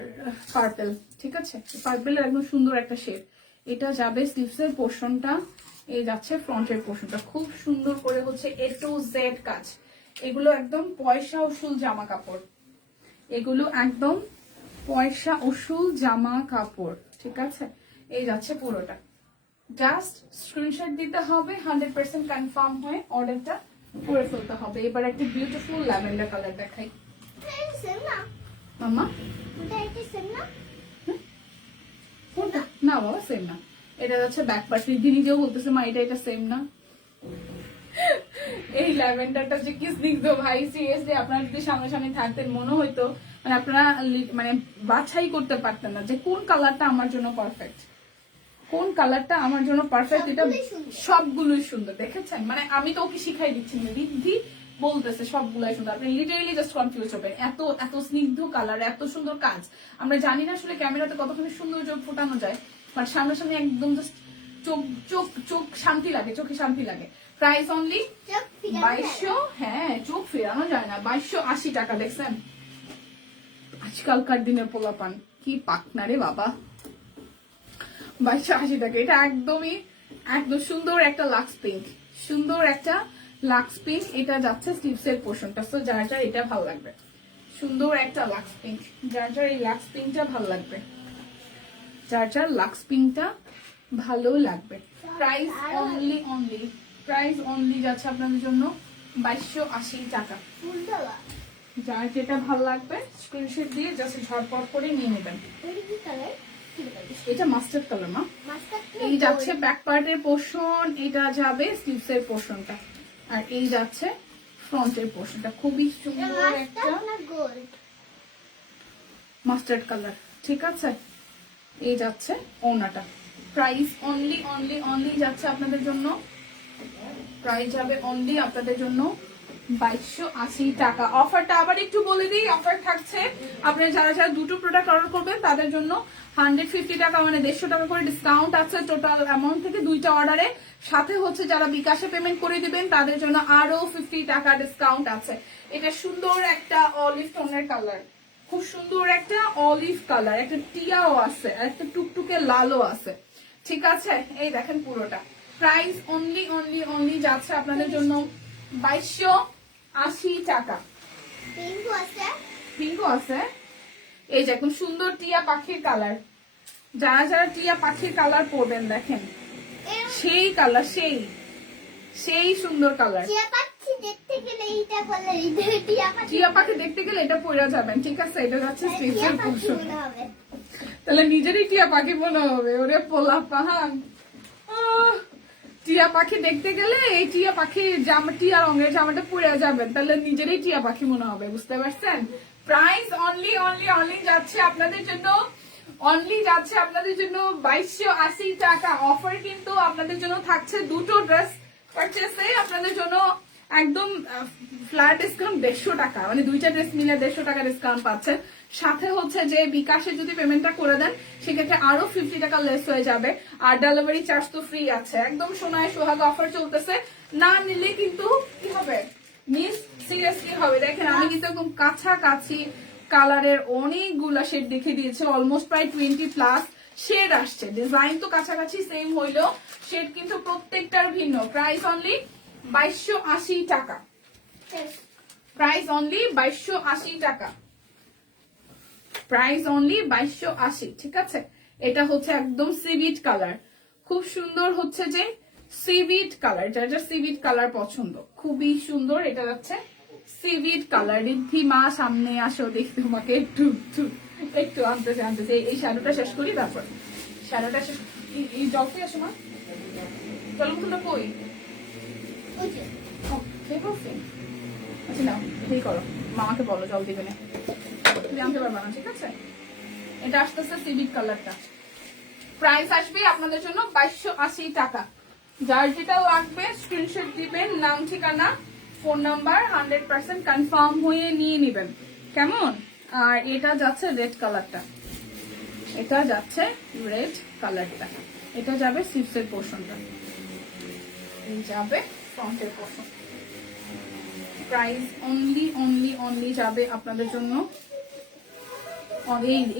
পার্পল। ঠিক আছে, পার্পলের একদম সুন্দর একটা শেড। এটা যাবে স্লিভসের পোর্শনটা, এই যাচ্ছে ফ্রন্টের পোর্শনটা। খুব সুন্দর করে হচ্ছে A to Z কাজ। এগুলো একদম পয়সা উসুল জামা কাপড়, এগুলো একদম পয়সা উসুল জামা কাপড়। ঠিক আছে, এই যাচ্ছে পুরোটা। জাস্ট স্ক্রিনশট দিতে হবে, 100% কনফার্ম হয়ে অর্ডারটা করে ফেলতে হবে। এবার একটা বিউটিফুল ল্যাভেন্ডার কালার দেখাই মামা। কোনটা? না বাবা সেম না, এটা যাচ্ছে ব্যাক পার্ট। রিদ্ধি নিজেও বলতেছে মা এটা সেম না। এই ল্যাভেন্ডারটা যে কি স্নিগ্ধ ভাই, সিরিয়াসলি আপনারা যদি সামনে সামনে থাকতেন মনে হইতো মানে আপনারা মানে বাছাই করতে পারতেন না যে কোন কালারটা আমার জন্য পারফেক্ট, কোন কালারটা আমার জন্য পারফেক্ট। এটা সবগুলোই সুন্দর, দেখেছেন? মানে আমি তো ওকে শিখাই দিচ্ছি না, রিদ্ধি বলতেছে সবগুলাই সুন্দর। আপনি লিটারেলি জাস্ট কনফিউজ হবেন, এত এত স্নিগ্ধ কালার, এত সুন্দর কাজ। আমরা জানি না আসলে ক্যামেরাতে কতখানি সুন্দর চোখ ফোটানো যায়, বাট সামনাসামনি একদম জাস্ট চোখ চোখ চোখ শান্তি লাগে, চোখে শান্তি লাগে। প্রাইস অনলি 2200, হ্যাঁ চোখ ফেরানো যায় না, 2280 টাকা। দেখছেন আজকালকার দিনের পোলাপান কি পাকনা রে বাবা, 2280 টাকা। এটা একদমই একদম সুন্দর একটা লাক্স পিঙ্ক, সুন্দর একটা লাক্স পিঙ্ক। এটা যাচ্ছে স্লিভসের পোর্শনটা। সো যার যার এটা ভালো লাগবে, সুন্দর একটা লাক্স পিঙ্ক, যার যার এই লাক্স পিঙ্কটা ভালো লাগবে, যার যার লাক্স পিঙ্কটা ভালো লাগবে। Price only only, price only যাচ্ছে আপনাদের জন্য 2280 টাকা। যার যেটা ভালো লাগবে স্ক্রিনশট দিয়ে জাস্ট ঝটপট করে নিয়ে নেবেন। এটা মাস্টার্ড কালার মা। এই যাচ্ছে ব্যাক পার্টের পোর্শন, এটা যাবে স্লিভসের পোর্শনটা, আর এই যাচ্ছে ফ্রন্টের পোর্শনটা। খুবই সুন্দর একটা মাস্টার্ড কালার। ঠিক আছে, এই যাচ্ছে ওড়নাটা। প্রাইস অনলি অনলি অনলি যাচ্ছে আপনাদের জন্য, প্রাইস যাবে অনলি আপনাদের জন্য 2280 টাকা। অফারটা আবার একটু বলে দিই, অফার থাকছে আপনারা যারা যারা দুটো প্রোডাক্ট অর্ডার করবেন তাদের জন্য 150 টাকা মানে 150 টাকা করে ডিসকাউন্ট আছে টোটাল অ্যামাউন্ট থেকে দুইটা অর্ডারে। সাথে হচ্ছে যারা বিকাশে পেমেন্ট করে দিবেন তাদের জন্য আরো 50 টাকা ডিসকাউন্ট আছে। এটা সুন্দর একটা অলিভ টোনের কালার, খুব সুন্দর একটা অলিভ কালার, একটা টিয়াও আছে, একটা টুকটুকে লালও আছে। ঠিক আছে, এই দেখেন পুরোটা। প্রাইস অনলি অনলি অনলি যাচ্ছে আপনাদের জন্য 2280 টাকা। পিঙ্কও আছে, এই যে একদম সুন্দর টিয়া পাখির কালার, যারা যারা টিয়া পাখির কালার পরবেন দেখেন সেই কালার, সেই সুন্দর কালার। টিয়া পাখি দেখতে গেলে এটা বলে টিয়া পাখি দেখতে গেলে এটা পরে যাবেন, ঠিক আছে? এটা হচ্ছে স্পেশাল পোর্শন। হবে তাহলে নিজেরই টিয়া পাখি মনে হবে। ওরে পোলা পাহান, টিয়া পাখি দেখতে গেলে এই টিয়া পাখির জামা, টিয়া রঙের জামাটা পরে যাবেন, তাহলে নিজেরই টিয়া পাখি মনে হবে, বুঝতে পারছেন? প্রাইস অনলি অনলি অনলি যাচ্ছে আপনাদের জন্য, অনলি যাচ্ছে আপনাদের জন্য 2280 টাকা। অফার কিন্তু আপনাদের জন্য থাকছে দুটো ড্রেস পারচেসে আপনাদের জন্য একদম ফ্ল্যাট ডিসকাউন্ট 150 টাকা, মানে দুইটা ড্রেস মিলে 150 টাকা ডিসকাউন্ট পাচ্ছেন। সাথে হচ্ছে যে বিকাশে যদি পেমেন্টটা করে দেন সেক্ষেত্রে আরো 50 টাকা লেস হয়ে যাবে, আর ডেলিভারি চার্জ তো ফ্রি আছে। একদম সোনায় সোহাগ অফার চলতেছে, না নিলে কিন্তু কি হবে, মিস সিরিয়াসলি হবে। দেখেন আমি কিন্তু একদম কাছাকাছি কালারের অনেকগুলা শেড দেখে দিয়েছে, অলমোস্ট প্রায় 20+ শেড আসছে। ডিজাইন তো কাছাকাছি সেম হইলেও শেড কিন্তু প্রত্যেকটার ভিন্ন। প্রাইস অনলি 2280 টাকা, প্রাইস অনলি 2280 টাকা, প্রাইস অনলি 2280, ঠিক আছে? এটা হচ্ছে একদম সিভিট কালার, খুব সুন্দর হচ্ছে যে সিভিট কালার, যার সিভিট কালার পছন্দ খুবই সুন্দর। এটা হচ্ছে সিভিট কালার। রিদ্ধি মা সামনে আসো, দেখতে তোমাকে একটু একটু আনতেছে। এই শ্যাডোটা শেষ করি, তারপর শ্যাডোটা শেষ। এই জলটি আসো মা, জল বোতলটা কই? আচ্ছা নাও, এটাই করো, মামাকে বলো জল দিবে না, তুমি আনতে পারবা না, ঠিক আছে? এটা আসতেছে সিভিট কালারটা। প্রাইস আসবে আপনাদের জন্য 2280 টাকা। যার যেটা লাগবে স্ক্রিনশট দিবেন, নাম ঠিকানা ফোন নাম্বার 100% কনফার্ম হয়ে নিয়ে নেবেন, কেমন? আর এটা যাচ্ছে রেড কালারটা, এটা যাচ্ছে রেড কালারটা, এটা যাবে স্লিভসের পোর্শনটা, এই যাবে ফ্রন্টের portion. Price only only only যাবে আপনাদের জন্য।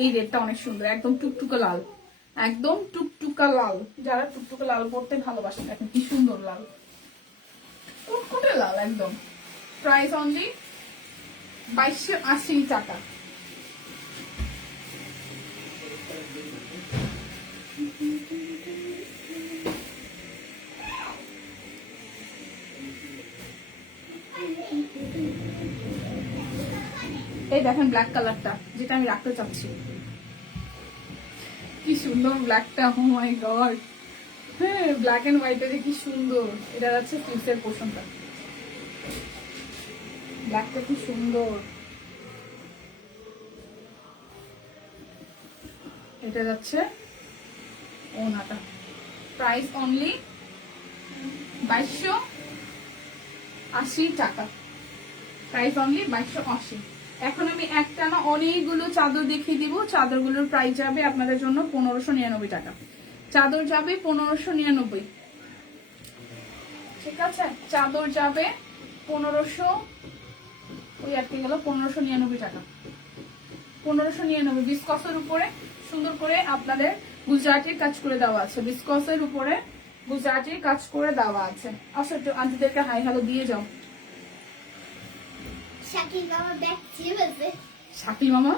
এই রেডটা অনেক সুন্দর, একদম টুকটুকা লাল, একদম টুকটুকা লাল। যারা টুকটুকা লাল পড়তে ভালোবাসেন, দেখেন কি সুন্দর লাল, কুটকুটে লাল একদম। প্রাইস অনলি 2280 টাকা। এই দেখেন ব্ল্যাক কালারটা, যেটা আমি রাখতে চাচ্ছি, কি সুন্দর ব্ল্যাকটা, ও মাই গড। হ্যাঁ, ব্ল্যাক এন্ড হোয়াইটে যে কি সুন্দর। এটা যাচ্ছে স্লিভসের পোর্শনটা, ব্ল্যাকটা কি সুন্দর। এটা যাচ্ছে ওনাটা। প্রাইস অনলি 2280 টাকা, প্রাইস অনলি 2280। এখন আমি একটা না অনেকগুলো চাদর দেখিয়ে দিব। চাদরগুলোর প্রাইস যাবে আপনাদের জন্য 1599 টাকা। চাদর যাবে 1599, ঠিক আছে? চাদর যাবে 1500, ওই আটকে গেল, 1599 টাকা, 1599। বিস্কসের উপরে সুন্দর করে আপনাদের গুজরাটির কাজ করে দেওয়া আছে, বিস্কসের উপরে গুজরাটির কাজ করে দেওয়া আছে। আসো একটু আন্টিদেরকে হাই হ্যালো দিয়ে যাও। শাকিল মামা ব্যাগ ছিঁড়ে ফেলছে। শাকিল মামা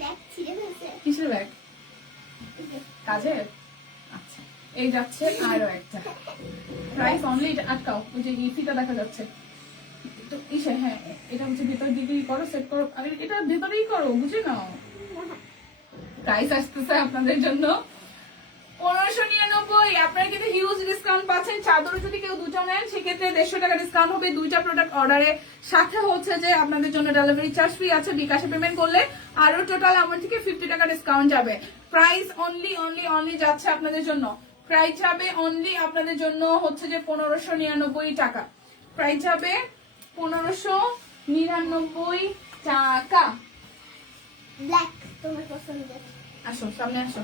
ব্যাগ ছিঁড়ে ফেলছে। কিসের ব্যাগ? কাজের? আচ্ছা, এই যাচ্ছে আরো একটা। প্রাইস অনলি, এটা আটকাও, ওই যে ইফিটা দেখা যাচ্ছে তো ইসে। হ্যাঁ, এটা হচ্ছে ভেতরের দিকেই করো, সেট করো, আর এটা ভেতরেই করো, বুঝে নাও। প্রাইস আসতেছে আপনাদের জন্য 1599। আপনারা কিন্তু হিউজ ডিসকাউন্ট পাচ্ছেন। চাদর যদি কেউ দুটো নেন সেক্ষেত্রে 150 টাকা ডিসকাউন্ট হবে দুইটা প্রোডাক্ট অর্ডারে। সাথে হচ্ছে যে আপনাদের জন্য ডেলিভারি চার্জ ফ্রি আছে, বিকাশে পেমেন্ট করলে আরো টোটাল আমার থেকে 50 টাকা ডিসকাউন্ট যাবে। প্রাইস অনলি অনলি অনলি যাচ্ছে আপনাদের জন্য, প্রাইস যাবে অনলি আপনাদের জন্য হচ্ছে যে 1599 টাকা। প্রাইস যাবে 1599 টাকা। ব্ল্যাক তোমার পছন্দের। আসো সামনে আসো,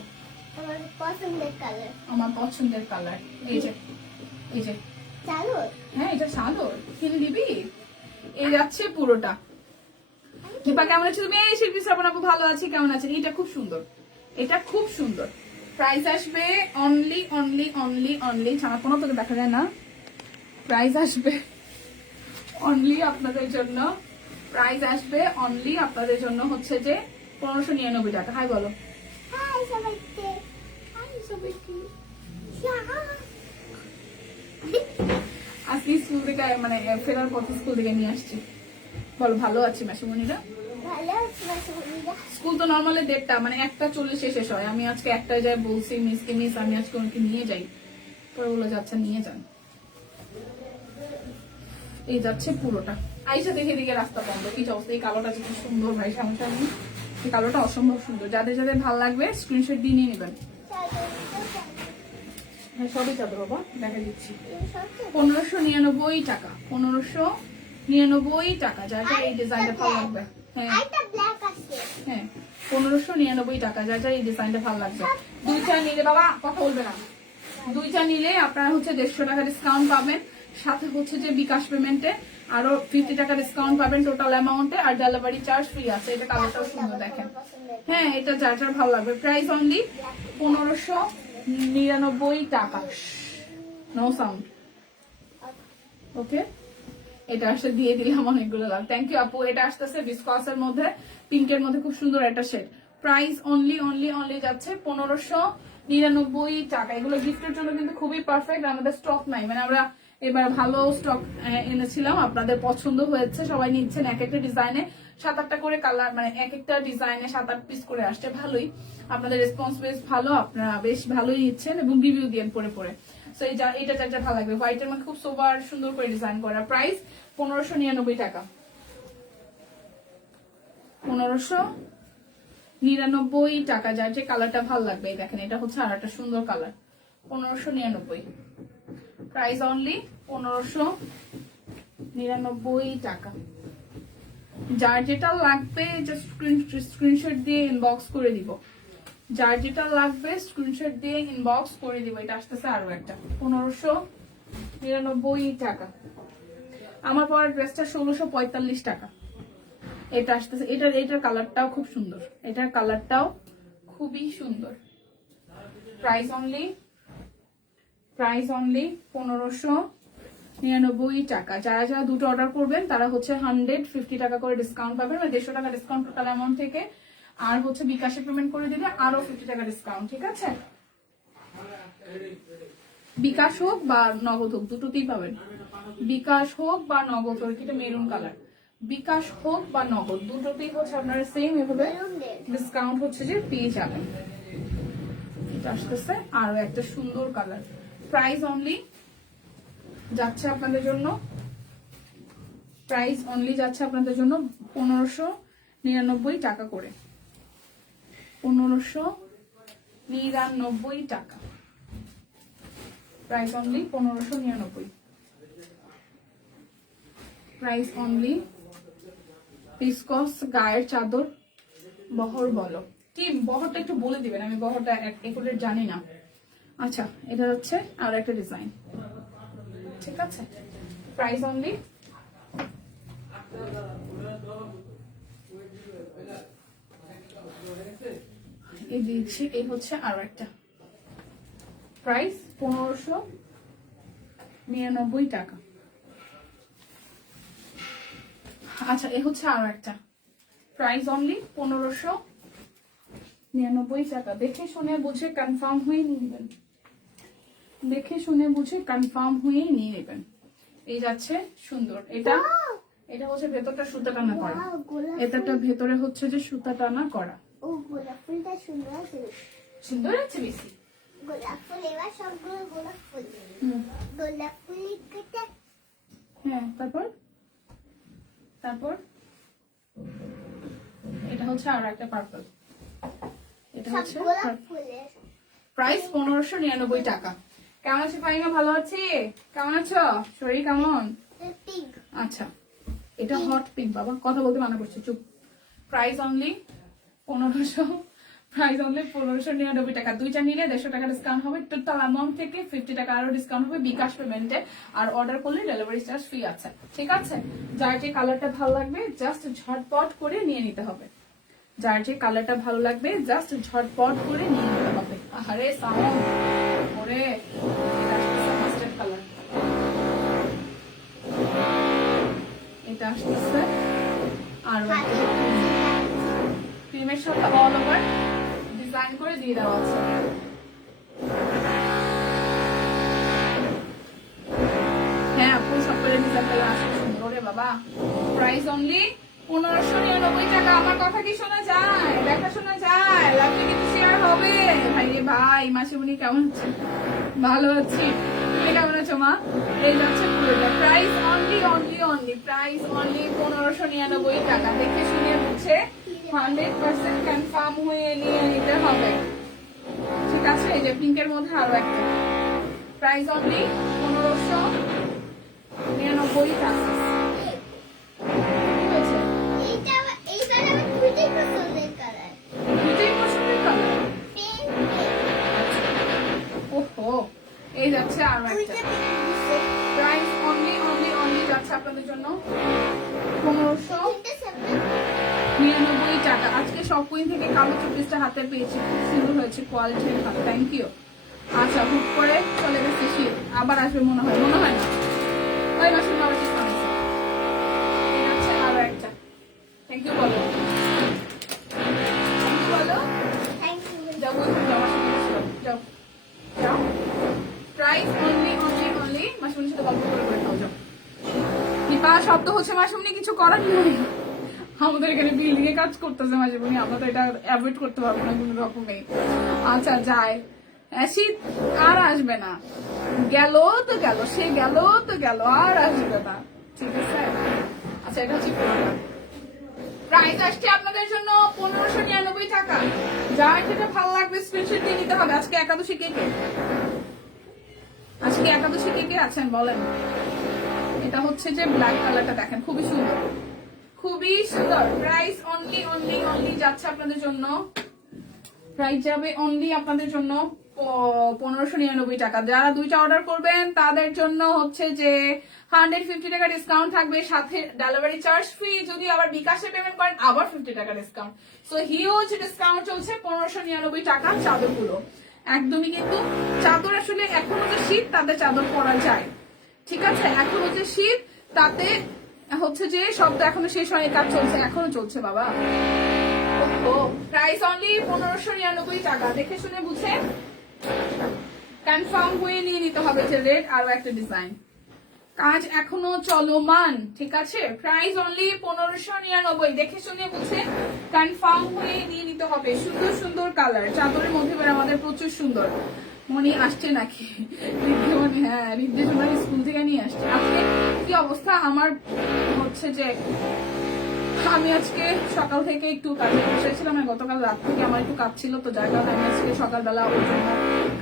আমার পছন্দের কালার। আমার পছন্দের কালার। এই যে, এই যে চাদর। হ্যাঁ, এটা চাদর কিনে দিবি। এই যাচ্ছে পুরোটা। কিপা কেমন আছে তুমি? এই শিল্পী শ্রাবণ আপু ভালো আছি, কেমন আছেন? এটা খুব সুন্দর, এটা খুব সুন্দর। প্রাইস আসবে অনলি অনলি অনলি অনলি, ছাড়া কোনো তোকে দেখা যায় না। প্রাইস আসবে অনলি আপনাদের জন্য, প্রাইস আসবে অনলি আপনাদের জন্য হচ্ছে যে 1599 টাকা। হাই বলো। হাই সবাইকে। সবাই কি আজকে স্কুল থেকে মানে ফেরার পথে স্কুল থেকে নিয়ে আসছি। বলো ভালো আছি মাসিমণিরা? ভালো আছে মাসুমিরা। স্কুল তো নর্মালি 1:30 মানে 1:40 শেষ হয়। আমি আজকে 1টায় যাই বলছি মিসকে, মিস আমি আজকে ওনাকে নিয়ে যাই। পরে বলে যাচ্ছে নিয়ে যান। এই যাচ্ছে পুরোটা। আইসা দেখে দিকে রাস্তা বন্ধ। কি অবস্থা? এই কালোটা যেটা সুন্দর ভাই সামনে, এই কালোটা অসম্ভব সুন্দর। যাদের যাদের ভালো লাগবে স্ক্রিনশট দিয়ে নিয়ে নেবেন। হ্যাঁ সবই চাদর বাবা, দেখা দিচ্ছি। 1599 টাকা, 1599 টাকা। যার যার এই ডিজাইনটা ভালো লাগবে, হ্যাঁ আইটা ব্ল্যাক আছে। হ্যাঁ 1599 টাকা। যার যার এই ডিজাইনটা ভালো লাগবে, দুইটা নিলে বাবা কথা বলবে না, দুইটা নিলে আপনারা হচ্ছে 150 টাকা ডিসকাউন্ট পাবেন। সাথে হচ্ছে যে বিকাশ পেমেন্টে আরো 50 টাকা ডিসকাউন্ট পাবেন টোটাল অ্যামাউন্টে। আর ডেলিভারি চার্জ ফ্রি আছে। এটা কালারটাও সুন্দর দেখেন। হ্যাঁ এটা যার যার ভালো লাগবে। প্রাইস অনলি 1599 টাকা। No sound. ওকে, এটা আসলে দিয়ে দিলাম অনেকগুলো লাভ। থ্যাংক ইউ আপু। এটা আসতেছে বিস্কসের মধ্যে, পিঙ্কের মধ্যে, খুব সুন্দর একটা শেড। প্রাইস অনলি যাচ্ছে 1599 টাকা। এগুলো গিফটের জন্য কিন্তু খুবই পারফেক্ট। আমাদের স্টক নাই, মানে আমরা এবার ভালো স্টক এনেছিলাম, আপনাদের পছন্দ হয়েছে, সবাই নিচ্ছেন। এক একটা ডিজাইনে 7-8টা করে কালার, মানে এক একটা ডিজাইনে 7-8 পিস করে আসছে। ভালোই, আপনাদের রেসপন্স বেশ ভালো, আপনারা বেশ ভালোই নিচ্ছেন এবং রিভিউ দিয়েন পরে পরে। সো এটা যার ভালো লাগবে। হোয়াইটের মধ্যে খুব সোবার সুন্দর করে ডিজাইন করা। প্রাইস 1599 টাকা। 1599 টাকা। যার যে কালারটা ভালো লাগবে, এই দেখেন এটা হচ্ছে আর একটা সুন্দর কালার। 1599। প্রাইস অনলি 1599 টাকা। যার যেটা লাগবে জাস্ট স্ক্রিনশট দিয়ে ইনবক্স করে দিব। যার যেটা লাগবে স্ক্রিনশট দিয়ে ইনবক্স করে দিব। এটা আসতেছে আরো একটা 1599 টাকা। আমার পরের ড্রেসটা 1645 টাকা। এটা আসতেছে, এটার কালারটাও খুব সুন্দর, এটার কালারটাও খুবই সুন্দর। প্রাইস অনলি 1599 টাকা। যারা যারা দুটো অর্ডার করবেন তারা হচ্ছে 150 টাকা করে ডিসকাউন্ট পাবেন, মানে 150 টাকা ডিসকাউন্ট টোটাল অ্যামাউন্ট থেকে। আর হচ্ছে বিকাশে পেমেন্ট করে দিলে আরো 50 টাকা ডিসকাউন্ট। ঠিক আছে, বিকাশ হোক বা নগদ হোক দুটোতেই পাবেন। বিকাশ হোক বা নগদ হোক, এটা মেরুন কালার, বিকাশ হোক বা নগদ দুটোতেই হচ্ছে আপনারা সেম এভাবে ডিসকাউন্ট হচ্ছে যে পেয়ে যাবেন। এটা আসতেছে আরো একটা সুন্দর কালার। প্রাইস অনলি যাচ্ছে আপনাদের জন্য, প্রাইস অনলি যাচ্ছে আপনাদের জন্য 1599 টাকা করে। 1599 টাকা। Price only 1599। Price only. বিস্কস গায়ের চাদর বহর বলো টিম, বহরটা একটু বলে দিবেন, আমি বহরটা একুরেট জানি না। আচ্ছা এটা হচ্ছে আর একটা ডিজাইন। ঠিক আছে, প্রাইস অনলি এই দিচ্ছি। এই হচ্ছে আরো একটা, প্রাইস 1599 টাকা। আচ্ছা এ হচ্ছে আরো একটা, প্রাইস অনলি 1599 টাকা। দেখে শুনে বুঝে কনফার্ম হয়ে নিয়ে নেবেন, দেখে শুনে বুঝে কনফার্ম হয়ে নিয়ে নেবেন। এই যাচ্ছে সুন্দর। এটা এটা হচ্ছে ভেতরটা সুতা টানা করা, এটাটা ভেতরে হচ্ছে যে সুতা টানা করা। ও গোলাপ ফুলটা সুন্দর আছে, সুন্দর আছে বেশি। গোলাপ ফুল এবার সবগুলো গোলাপ ফুল। গোলাপ ফুল কেটে, হ্যাঁ তারপর তারপর এটা হচ্ছে আর একটা পার্পল। এটা সব হচ্ছে গোলাপ ফুলের। প্রাইস 1599 টাকা। কেমন আছো ফাইমা? ভালো আছি। কেমন আছো? শরীর কেমন? পিঙ্ক। আচ্ছা এটা হট পিঙ্ক বাবা, কথা বলতে মানা করছে, চুপ। প্রাইস অনলি 1599 টাকা। দুইটা নিলে 150 টাকা ডিসকাউন্ট হবে টোটাল অ্যামাউন্ট থেকে। 50 টাকা আরো ডিসকাউন্ট হবে বিকাশ পেমেন্টে। আর অর্ডার করলে ডেলিভারি চার্জ ফ্রি আছে। ঠিক আছে, যার যে কালারটা ভালো লাগবে জাস্ট ঝটপট করে নিয়ে নিতে হবে। যার যে কালারটা ভালো লাগবে জাস্ট ঝটপট করে নিয়ে নিতে হবে। আরে সাউন্ড ওরে, মাস্টার্ড কালার। এটা আসতেছে আর ক্রিমের সাথে অল ওভার ডিজাইন করে দিয়ে দেওয়া আছে। প্রাইস অনলি 1599 টাকা। আমার কথা কি শোনা যায়? দেখা শোনা যায়? লাভটা কিন্তু শেয়ার হবে। ভাই রে ভাই, মাসিমণি কেমন আছেন? ভালো আছি, তুমি কেমন আছো মা? এই যাচ্ছে পুরোটা price only only only price only 1599 টাকা। দেখে শুনে বুঝে 100% কনফার্ম হয়ে নিয়ে নিতে হবে, ঠিক আছে? এই যে পিঙ্কের মধ্যে আরো একটা প্রাইস অনলি 1599 টাকা। দুইটাই পছন্দের কালার। ওহো, এই যাচ্ছে আরো একটা প্রাইস অনলি অনলি অনলি যাচ্ছে আপনাদের জন্য 1599 টাকা। আজকে সব কুইন থেকে কালো চব্বিশটা হাতে পেয়েছি, খুব সুন্দর হয়েছে, কোয়ালিটির ভালো, থ্যাংক ইউ। আচ্ছা, হুট করে চলে গেছে শীত, আবার আসবে মনে হয়, মনে হয় না। ওই মাসে আবার শীত নামছে। এই যাচ্ছে আরো একটা, থ্যাংক ইউ বলো, থ্যাংক ইউ বলো। যাও বন্ধু, যাও মাসে যাও যাও। প্রাইস অনলি অনলি অনলি মাসুমনির সাথে গল্প করে করে খাও, যাও। দীপা শব্দ হচ্ছে মাসুমনি, কিছু করার নেই, আমাদের এখানে বিল্ডিং এ কাজ করতেছে মাসুমনি, আমরা তো এটা অ্যাভয়েড করতে পারবো না কোনো রকমে। আচ্ছা যায়, শীত আর আসবে না, গেল তো গেল, সে গেল তো গেল, আর আসবে না, ঠিক আছে? আচ্ছা, এটা হচ্ছে প্রাইস আসছে আপনাদের জন্য 1599 টাকা। যার যেটা ভালো লাগবে স্ক্রিনশট দিয়ে নিতে হবে। আজকে একাদশী কে কে, আজকে একাদশী কে কে আছেন বলেন? এটা হচ্ছে যে ব্ল্যাক কালারটা, দেখেন খুবই সুন্দর, খুবই সুন্দর। প্রাইস অনলি অনলি অনলি যাচ্ছে আপনাদের জন্য, প্রাইস যাবে অনলি আপনাদের জন্য 1599 টাকা। যারা দুইটা অর্ডার করবেন তাদের জন্য হচ্ছে যে 150 টাকা ডিসকাউন্ট থাকবে, সাথে ডেলিভারি চার্জ ফ্রি। যদি আবার বিকাশে পেমেন্ট করেন আবার 50 টাকা ডিসকাউন্ট। সো হিউজ ডিসকাউন্ট চলছে 1599 টাকা চাদরগুলো, একদমই। কিন্তু চাদর আসলে এখন হচ্ছে শীত, তাতে চাদর পরা যায়, ঠিক আছে? এখন হচ্ছে শীত, তাতে হচ্ছে যে সব তো এখনো শেষ হয়নি, কাজ চলছে, এখনো চলছে বাবা। প্রাইস অনলি 1599 টাকা। দেখে শুনে বুঝে কনফার্ম হয়ে নিয়ে নিতে হবে। যে রেড আরো একটা ডিজাইন, কাজ এখনো চলমান, ঠিক আছে? Price only 1599। দেখে শুনে বুঝে কনফার্ম হয়ে নিয়ে নিতে হবে। সুন্দর সুন্দর কালার, চাদরের মধ্যে আমাদের প্রচুর সুন্দর। মনি আসছে নাকি? রিদ্ধি, হ্যাঁ রিদ্ধি তোমার স্কুল থেকে নিয়ে আসছে। আজকে কি অবস্থা আমার হচ্ছে যে আমি আজকে সকাল থেকে একটু কাজে বসেছিলাম, গতকাল রাত থেকে আমার একটু কাজ ছিল, তো যার কারণে আমি আজকে সকালবেলা ওর জন্য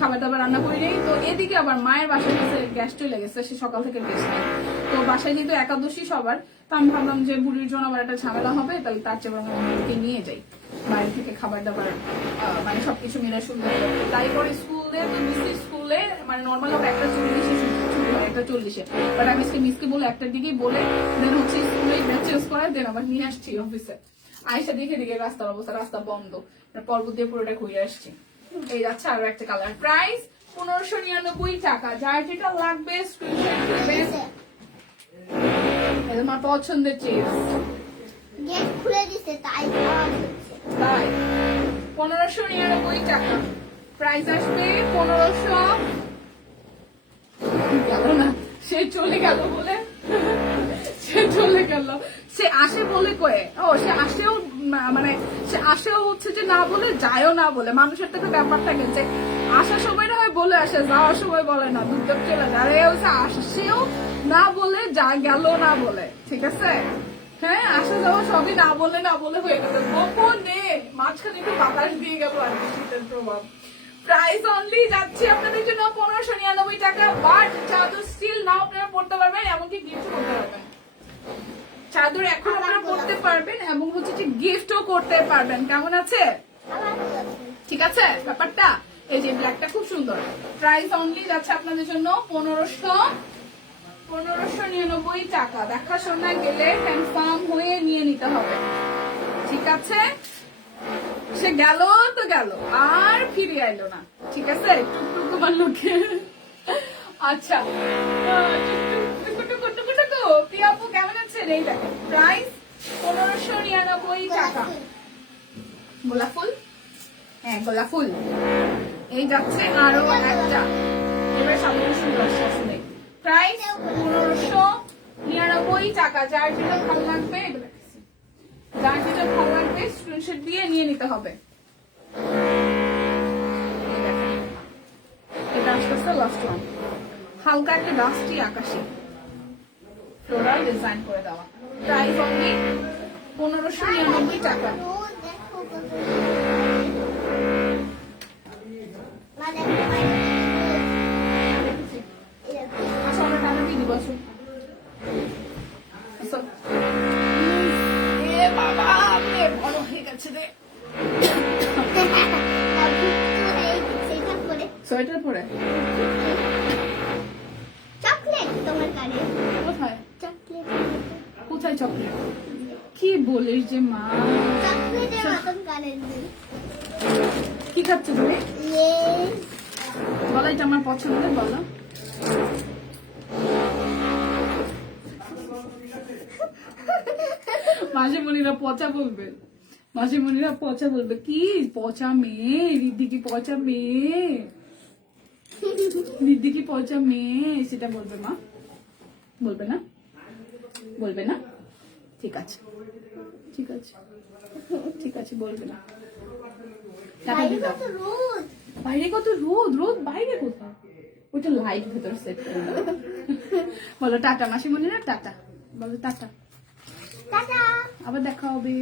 খাবার দাবার রান্না করি নেই। তো এদিকে আবার মায়ের বাসায় গেছে, গ্যাস চলে গেছে, সে সকাল থেকে গ্যাস নেই। তো বাসায় যেহেতু একাদশী সবার, তো আমি ভাবলাম যে বুড়ির জন্য আবার একটা ঝামেলা হবে, তাহলে তার চেয়ে বরং আমি নিয়ে যাই বাইরে থেকে খাবার দাবার, মানে সবকিছু মিলে সুন্দর। তাই করে স্কুলে তো মিসের স্কুলে মানে নর্মাল হবে 1:40 ছুটি হয়, 1:40, বাট আমি মিসকে বলে 1টার দিকেই বলে দেন হচ্ছে স্কুলে চেঞ্জ করায় দেন আবার নিয়ে আসছি অফিসে। আয়সা দেখে দেখে রাস্তার অবস্থা, রাস্তা বন্ধ, পর্বত দিয়ে পুরোটা ঘুরে আসছি। এই যাচ্ছে আরো একটা কালার। প্রাইস 1599 টাকা। যার যেটা লাগবে স্ক্রিনশট দিবেন। এটা আমার পছন্দের চিজ, গেট খুলে দিতে তাই তাই 1599 টাকা। প্রাইস আসবে 1500। গেল না, সে চলে গেল বলে, সে চলে গেল, সে আসে বলে কয়ে, ও সে আসেও মানে সে আসেও হচ্ছে যে না বলে, যায়ও না বলে। মানুষের তো একটা ব্যাপার থাকে যে আসার সময় না হয় বলে আসে, যাওয়ার সময় বলে না, দুধ চলে যায়। আর হচ্ছে আসেও না বলে, যা গেল না বলে, ঠিক আছে? হ্যাঁ, আসা যাওয়া সবই না বলে না বলে হয়ে গেছে। গোপনে মাঝখানে একটু বাতাস দিয়ে গেল আর কি, শীতের প্রভাব। প্রাইস অনলি যাচ্ছে আপনাদের জন্য 1599 টাকা। বাট চাদর স্টিল নাও আপনারা পড়তে পারবেন, এমনকি গিফট করতে পারবেন। চাদর এখন আপনারা পড়তে পারবেন এবং হচ্ছে যে গিফটও করতে পারবেন। কেমন আছে? ঠিক আছে ব্যাপারটা? এই যে ব্ল্যাকটা খুব সুন্দর। প্রাইস অনলি যাচ্ছে আপনাদের জন্য 1599 টাকা। দেখাশোনা গেলে কনফার্ম হয়ে নিয়ে নিতে হবে, ঠিক আছে? সে গেল তো গেল, আর ফিরে আইলো না, ঠিক আছে? টুকটুক তোমার লোকে। আচ্ছা, প্রিয়াপু কেমন আছেন? এই দেখেন প্রাইস 1599 টাকা। গোলাপ ফুল, হ্যাঁ গোলাপ ফুল। এই যাচ্ছে আরো একটা, এবার সামনে সুন্দর আসলে। প্রাইস 99 টাকা। যার যেটা ভালো লাগবে, এগুলো দেখছি। যার যেটা ভালো লাগবে স্ক্রিনশট দিয়ে নিয়ে নিতে হবে। এই দেখেন, এটা আসতেছে লাস্ট ওয়ান। হালকা একটা ডাস্টি আকাশি ফ্লোরাল ডিজাইন করে দেওয়া। প্রাইস অনলি 1599 টাকা। রোজ দেখো কত মানে আচ্ছা, আমরা টাকা দিয়ে দিব। আসো। আসো। এ বাবা, আপনি বড় হয়ে গেছে রে। সেটা করে সোয়েটার পরে চকলেট তোমার কানে কোথায়? চকলেট কোথায় চকলেট? কি বলিস যে মা? চকলেটের মতন কানের দুল কি খাচ্ছ তুমি? ইয়ে বলো, এটা আমার পছন্দের, বলো। মাসিমণিরা পচা বলবে, মাসিমণিরা পচা বলবে। কি পচা মেয়ে রিদ্ধি, কি পচা মেয়ে রিদ্ধি, কি পচা মেয়ে সেটা বলবে মা। বলবে না? বলবে না? ঠিক আছে, ঠিক আছে, ঠিক আছে, বলবে না। টাকা বাইরে দিয়ে দাও। কত রোদ বাইরে কত রোদ? রোদ বাইরে কোথায়? ওইটা লাইট ভেতর সেট করে দাও। বলো টাটা মাসিমণিরা, টাটা বলো, টাটা। টাটা আবার দেখা হবে,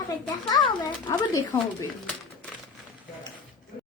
আবার দেখা হবে আবার দেখা হবে।